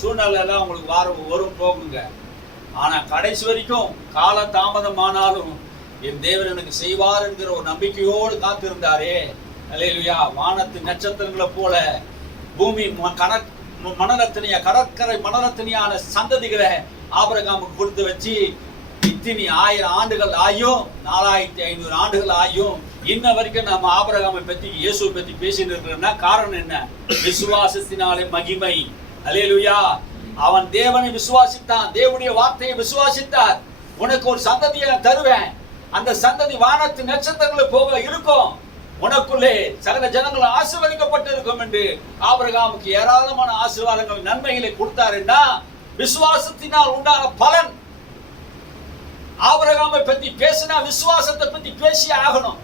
சூழ்நிலை எல்லாம் உங்களுக்கு வரும் போகுங்க. ஆனா கடைசி வரைக்கும் கால தாமதமானாலும் என் தேவன் எனக்கு செய்வார் என்கிற ஒரு நம்பிக்கையோடு காத்திருந்தாரே. அல்லேலூயா. வானத்து நட்சத்திரங்களை போல பூமி கடற்கரை மணலத்தினியான சந்ததிகளை ஆபிரகாமுக்கு கொடுத்து வச்சு இத்தனை 1000 ஆண்டுகள் ஆயும், 4500 ஆண்டுகள் ஆயும், இன்ன வரைக்கும் நம்ம ஆபிரகாமை பத்தி இயேசுவை பத்தி பேசிட்டு இருக்கிறோம்னா காரணம் என்ன? விசுவாசத்தினாலே மகிமை. அல்லேலூயா. அவன் தேவனை விசுவாசித்தான், தேவனுடைய வார்த்தையை விசுவாசித்தார். உனக்கு ஒரு சந்ததியை தருவேன், அந்த சந்ததி வானத்து நட்சத்திரங்களை போக இருக்கும், உனக்கு உனக்குள்ளே சகல ஜனங்கள் ஆசீர்வதிக்கப்பட்டிருக்கும் என்று ஆபிரகாமுக்கு ஏராளமான ஆசீர்வாதங்கள் நன்மைகளை கொடுத்தாருன்னா விசுவாசத்தினால் உண்டான பலன். ஆபிரகாமை பத்தி பேசினா விசுவாசத்தை பத்தி பேசி ஆகணும்.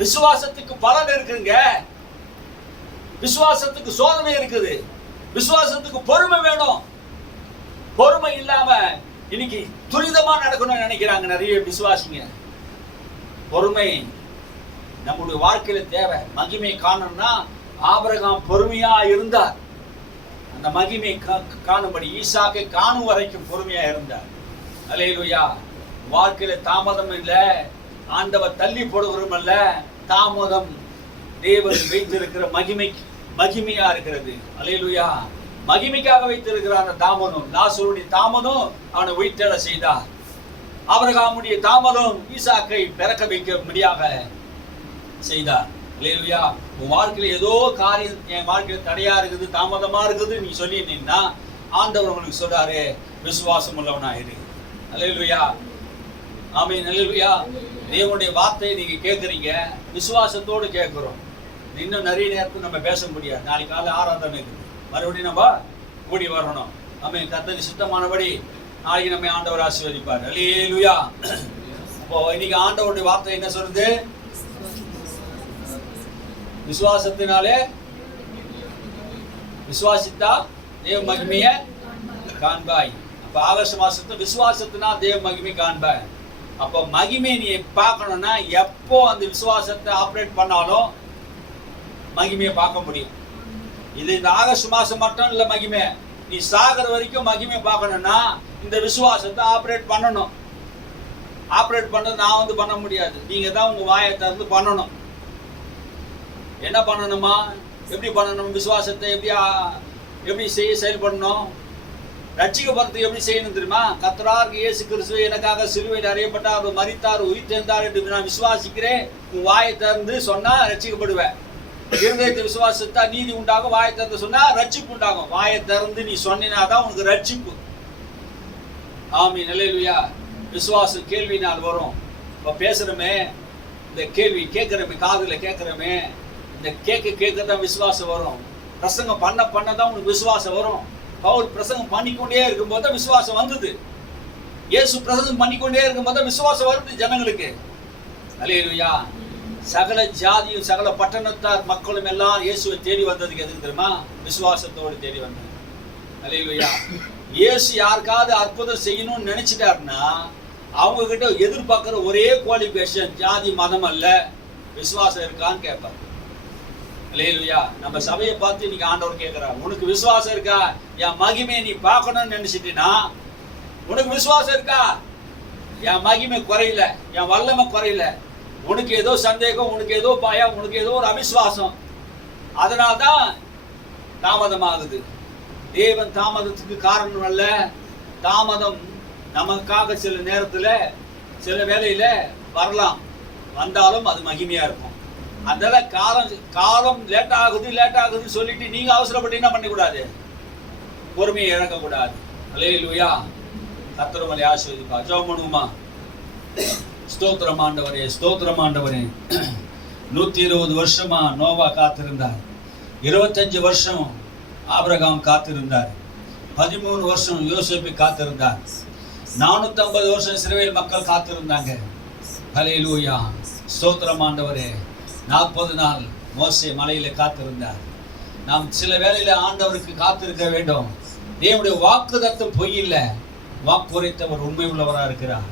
விசுவாசத்துக்கு பலன் இருக்குங்க. விசுவாசத்துக்கு சோதனை இருக்குது. விசுவாசத்துக்கு பொறுமை வேணும். பொறுமை இல்லாம இன்னைக்கு துரிதமா நடக்கணும்னு நினைக்கிறாங்க நிறைய விசுவாசிங்க. பொறுமை நம்முடைய வாழ்க்கையில தேவை. மகிமை காணணும்னா ஆபிரகாம் பொறுமையா இருந்தார். அந்த மகிமை காணும்படி ஈசாக்கை காணும் வரைக்கும் பொறுமையா இருந்தார். அல்லேலூயா. வாழ்க்கையில தாமதம் இல்ல, ஆண்டவர் தள்ளி போடுகிறோம் அல்ல, தாமதம் தேவன் வைத்திருக்கிற மகிமையா இருக்கிறது. அல்லேலூயா. மகிமைக்காக வைத்திருக்கிறார். தாமதம் லாசருடைய தாமதம் அவனை உயிர்த்தெழ செய்தார். ஆபிரகாமுடைய தாமதம் ஈசாக்கை பிறக்க வைக்க முடியாக செய்தார். அல்லேலூயா. உன் வாழ்க்கையில ஏதோ காரியம் என் வாழ்க்கையில தடையா இருக்குது, தாமதமா இருக்குது நீ சொல்லிட்டீங்கன்னா ஆண்டவர் உங்களுக்கு சொல்றாரு, விசுவாசம் உள்ளவனாயிரு. அல்லேலூயா. ஆமென். அல்லேலூயா. தேவனுடைய வார்த்தையை நீங்க கேட்குறீங்க, விசுவாசத்தோடு கேட்கிறோம். இன்னும் நிறைய நேரத்துக்கு நம்ம பேச முடியாது. நாளைக்கு காலை ஆராதனை இருக்குது, மறுபடியும் நம்ம கூடி வரணும். ஆமென். கர்த்தருக்கு சுத்தமானபடி நாளைக்கு நம்ம ஆண்டவர் ஆசீர்வதிப்பார். அல்லேலூயா. அப்போ இன்னைக்கு ஆண்டவருடைய வார்த்தை என்ன சொல்லுது? விசுவாசத்தினாலே விசுவாசித்தா தேவ மகிமையை காண்பாய். அப்ப ஆகஸ்ட் மாசத்து விசுவாசத்தினால் தேவ மகிமை காண்பாய். அப்போ மகிமை நீ பார்க்கணும்னா எப்போ அந்த விசுவாசத்தை ஆப்ரேட் பண்ணாலும் மகிமையை பார்க்க முடியும். இது இந்த ஆகஸ்ட் மாசம் மட்டும் இல்லை மகிமை, நீ சாகர வரைக்கும் மகிமை பார்க்கணும்னா இந்த விசுவாசத்தை ஆப்ரேட் பண்ணணும். ஆப்ரேட் பண்ணது நான் பண்ண முடியாது, நீங்க தான் உங்க வாயை திறந்து பண்ணணும். என்ன பண்ணணுமா? எப்படி பண்ணணும்? விசுவாசத்தை எப்படி செயல்படணும்? ரட்சிக்கப்படுறது எப்படி செய்யணும் தெரியுமா? கர்த்தராகிய இயேசு கிறிஸ்து எனக்காக சிலுவையில் அறையப்பட்டார், மரித்தார், உயிர்த்தெழுந்தார் என்று நான் விசுவாசிக்கிறேன். உன் வாயை திறந்து சொன்னா ரட்சிக்கப்படுவேன். இருதயத்தை விசுவாசத்தா நீதி உண்டாகும், வாயை திறந்து சொன்னா ரட்சிப்பு உண்டாகும். வாயை திறந்து நீ சொன்னாதான் உனக்கு ரட்சிப்பு. ஆமென். அல்லேலூயா. விசுவாசம் கேள்வினால் வரும். இப்ப பேசுறமே, இந்த கேள்வி கேட்கிறமே, காதுல கேட்கிறமே, இந்த கேட்கதான் விசுவாசம் வரும். பிரசங்கம் பண்ணதான் உனக்கு விசுவாசம் வரும். பவுல் பிரசங்கம் பண்ணிக்கொண்டே இருக்கும்போது விசுவாசம் வந்தது. இயேசு பிரசங்கம் பண்ணிக்கொண்டே இருக்கும்போது விசுவாசம் வருது ஜனங்களுக்கு. அல்லேலூயா. சகல ஜாதியும் சகல பட்டணத்தார் மக்களும் எல்லாம் இயேசுவை தேடி வந்ததுக்கு எதுக்கு தெரியுமா? விசுவாசத்தோடு தேடி வந்தது. அல்லேலூயா. இயேசு யாருக்காவது அற்புதம் செய்யணும்னு நினைச்சிட்டாருன்னா அவங்க கிட்ட எதிர்பார்க்கிற ஒரே குவாலிஃபிகேஷன் ஜாதி மதம் அல்ல, விசுவாசம் இருக்கான்னு கேட்பார். அல்லேலூயா. நம்ம சபையை பார்த்து இன்னைக்கு ஆண்டவர் கேட்கிறார், உனக்கு விசுவாசம் இருக்கா? என் மகிமையை நீ பார்க்கணும்னு நினைச்சிட்டீன்னா உனக்கு விசுவாசம் இருக்கா? என் மகிமை குறையில, என் வல்லமை குறையில, உனக்கு ஏதோ சந்தேகம், உனக்கு ஏதோ பயம், உனக்கு ஏதோ ஒரு அவிசுவாசம், அதனால்தான் தாமதமாகுது. தேவன் தாமதத்துக்கு காரணம் அல்ல. தாமதம் நமக்காக சில நேரத்துல சில வேளையில வரலாம், வந்தாலும் அது மகிமையா இருக்கும். அதனால காலம் லேட் ஆகுதுன்னு சொல்லிட்டு நீங்க அவசரப்பட்டு என்ன பண்ணக்கூடாது, பொறுமையை இழக்கக்கூடாது. அல்லேலூயா. கர்த்தர் உங்களை ஆசீர்வதிப்பார். ஜெபம் பண்ணுவோமா? ஸ்தோத்திரம் ஆண்டவரே, ஸ்தோத்திரம் ஆண்டவரே. 120 வருஷமா நோவா காத்திருந்தார். 25 வருஷம் ஆபிரகாம் காத்திருந்தார். 13 வருஷம் யோசேப்பு காத்திருந்தார். 450 வருஷம் இஸ்ரவேல் மக்கள் காத்திருந்தாங்க. அல்லேலூயா. ஸ்தோத்திரம் ஆண்டவரே. 40 நாள் மோசே மலையில காத்திருந்தார். நாம் சில வேளையில ஆண்டவருக்கு காத்திருக்க வேண்டும். தேவனுடைய வாக்குத்தத்தம் பொய் இல்லை, வாக்குரைத்தவர் உண்மை உள்ளவராக இருக்கிறார்.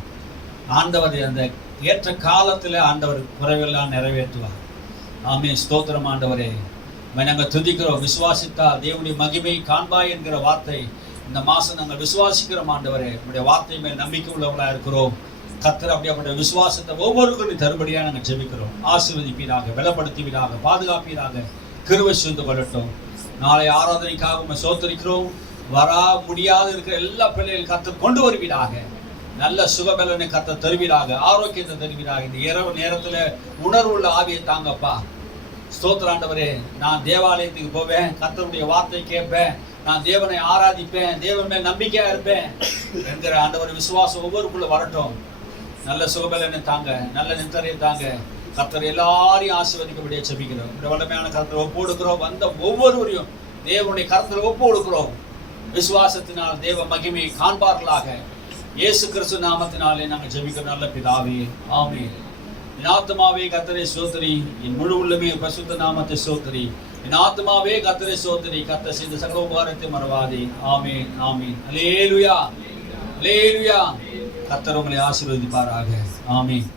ஆண்டவர் அந்த ஏற்ற காலத்தில் ஆண்டவர் குறைவெல்லாம் நிறைவேற்றுவார். ஆமென். ஸ்தோத்திரம் ஆண்டவரே. நாங்கள் துதிக்கிறோம். விசுவாசித்தால் தேவனுடைய மகிமை காண்பாய் என்கிற வார்த்தை இந்த மாதம் நாங்கள் விசுவாசிக்கிறோம் ஆண்டவரே. உங்களுடைய வார்த்தை மேல் நம்பிக்கை உள்ளவர்களாக இருக்கிறோம். கர்த்தர் அப்படிப்பட்ட விசுவாசத்தை ஒவ்வொருவருக்கும் தரும்படியாக நாங்கள் ஜெபிக்கிறோம். ஆசீர்வதிப்பீராக, பலப்படுத்துவீராக, பாதுகாப்பீராக, கிருபை செய்து கொள்ளட்டும். நாளை ஆராதனைக்காக சோத்தரிக்கிறோம். வரா முடியாது இருக்கிற எல்லா பிள்ளைகள் கர்த்தர் கொண்டு வருவீராக. நல்ல சுகபலனை கர்த்தர் தருவீராக, ஆரோக்கியத்தை தருவீராக. இந்த இரவு நேரத்துல உணர்வுள்ள ஆவியை தாங்கப்பா. ஸ்தோத்திராண்டவரே. நான் தேவாலயத்துக்கு போவேன், கர்த்தருடைய வார்த்தை கேட்பேன், நான் தேவனை ஆராதிப்பேன், தேவன் மேல் நம்பிக்கையா இருப்பேன் என்கிற ஆண்டவர் விசுவாசம் ஒவ்வொருக்குள்ள வரட்டும். நல்ல சுகபலனை தாங்க, நல்ல நித்தரையை தாங்க. கர்த்தர் எல்லாரையும் ஆசீர்வதிக்கபடியே ஜெபிக்கிறோம். இந்த வல்லமையான கர்த்தரை ஒப்பு கொடுக்கிறோம். வந்த ஒவ்வொருவரையும் தேவனுடைய கர்த்தரை ஒப்பு கொடுக்கிறோம். விசுவாசத்தினால் தேவ மகிமையை காண்பார்களாக. இயேசு கிறிஸ்து நாமத்தினாலே நாங்கள் ஜெபிக்கிறோம் நல்ல பிதாவே, ஆமென். என் ஆத்துமாவே கர்த்தரை ஸ்தோத்திரி, என் முழு உள்ளமே பரிசுத்த நாமத்தை ஸ்தோத்திரி. என் ஆத்துமாவே கர்த்தரை ஸ்தோத்திரி, கர்த்தர் செய்த சகல உபகாரத்தை மறவாதே. ஆமென், ஆமென். அல்லேலூயா, அல்லேலூயா. கர்த்தர் உங்களை ஆசீர்வதிப்பாராக. ஆமென்.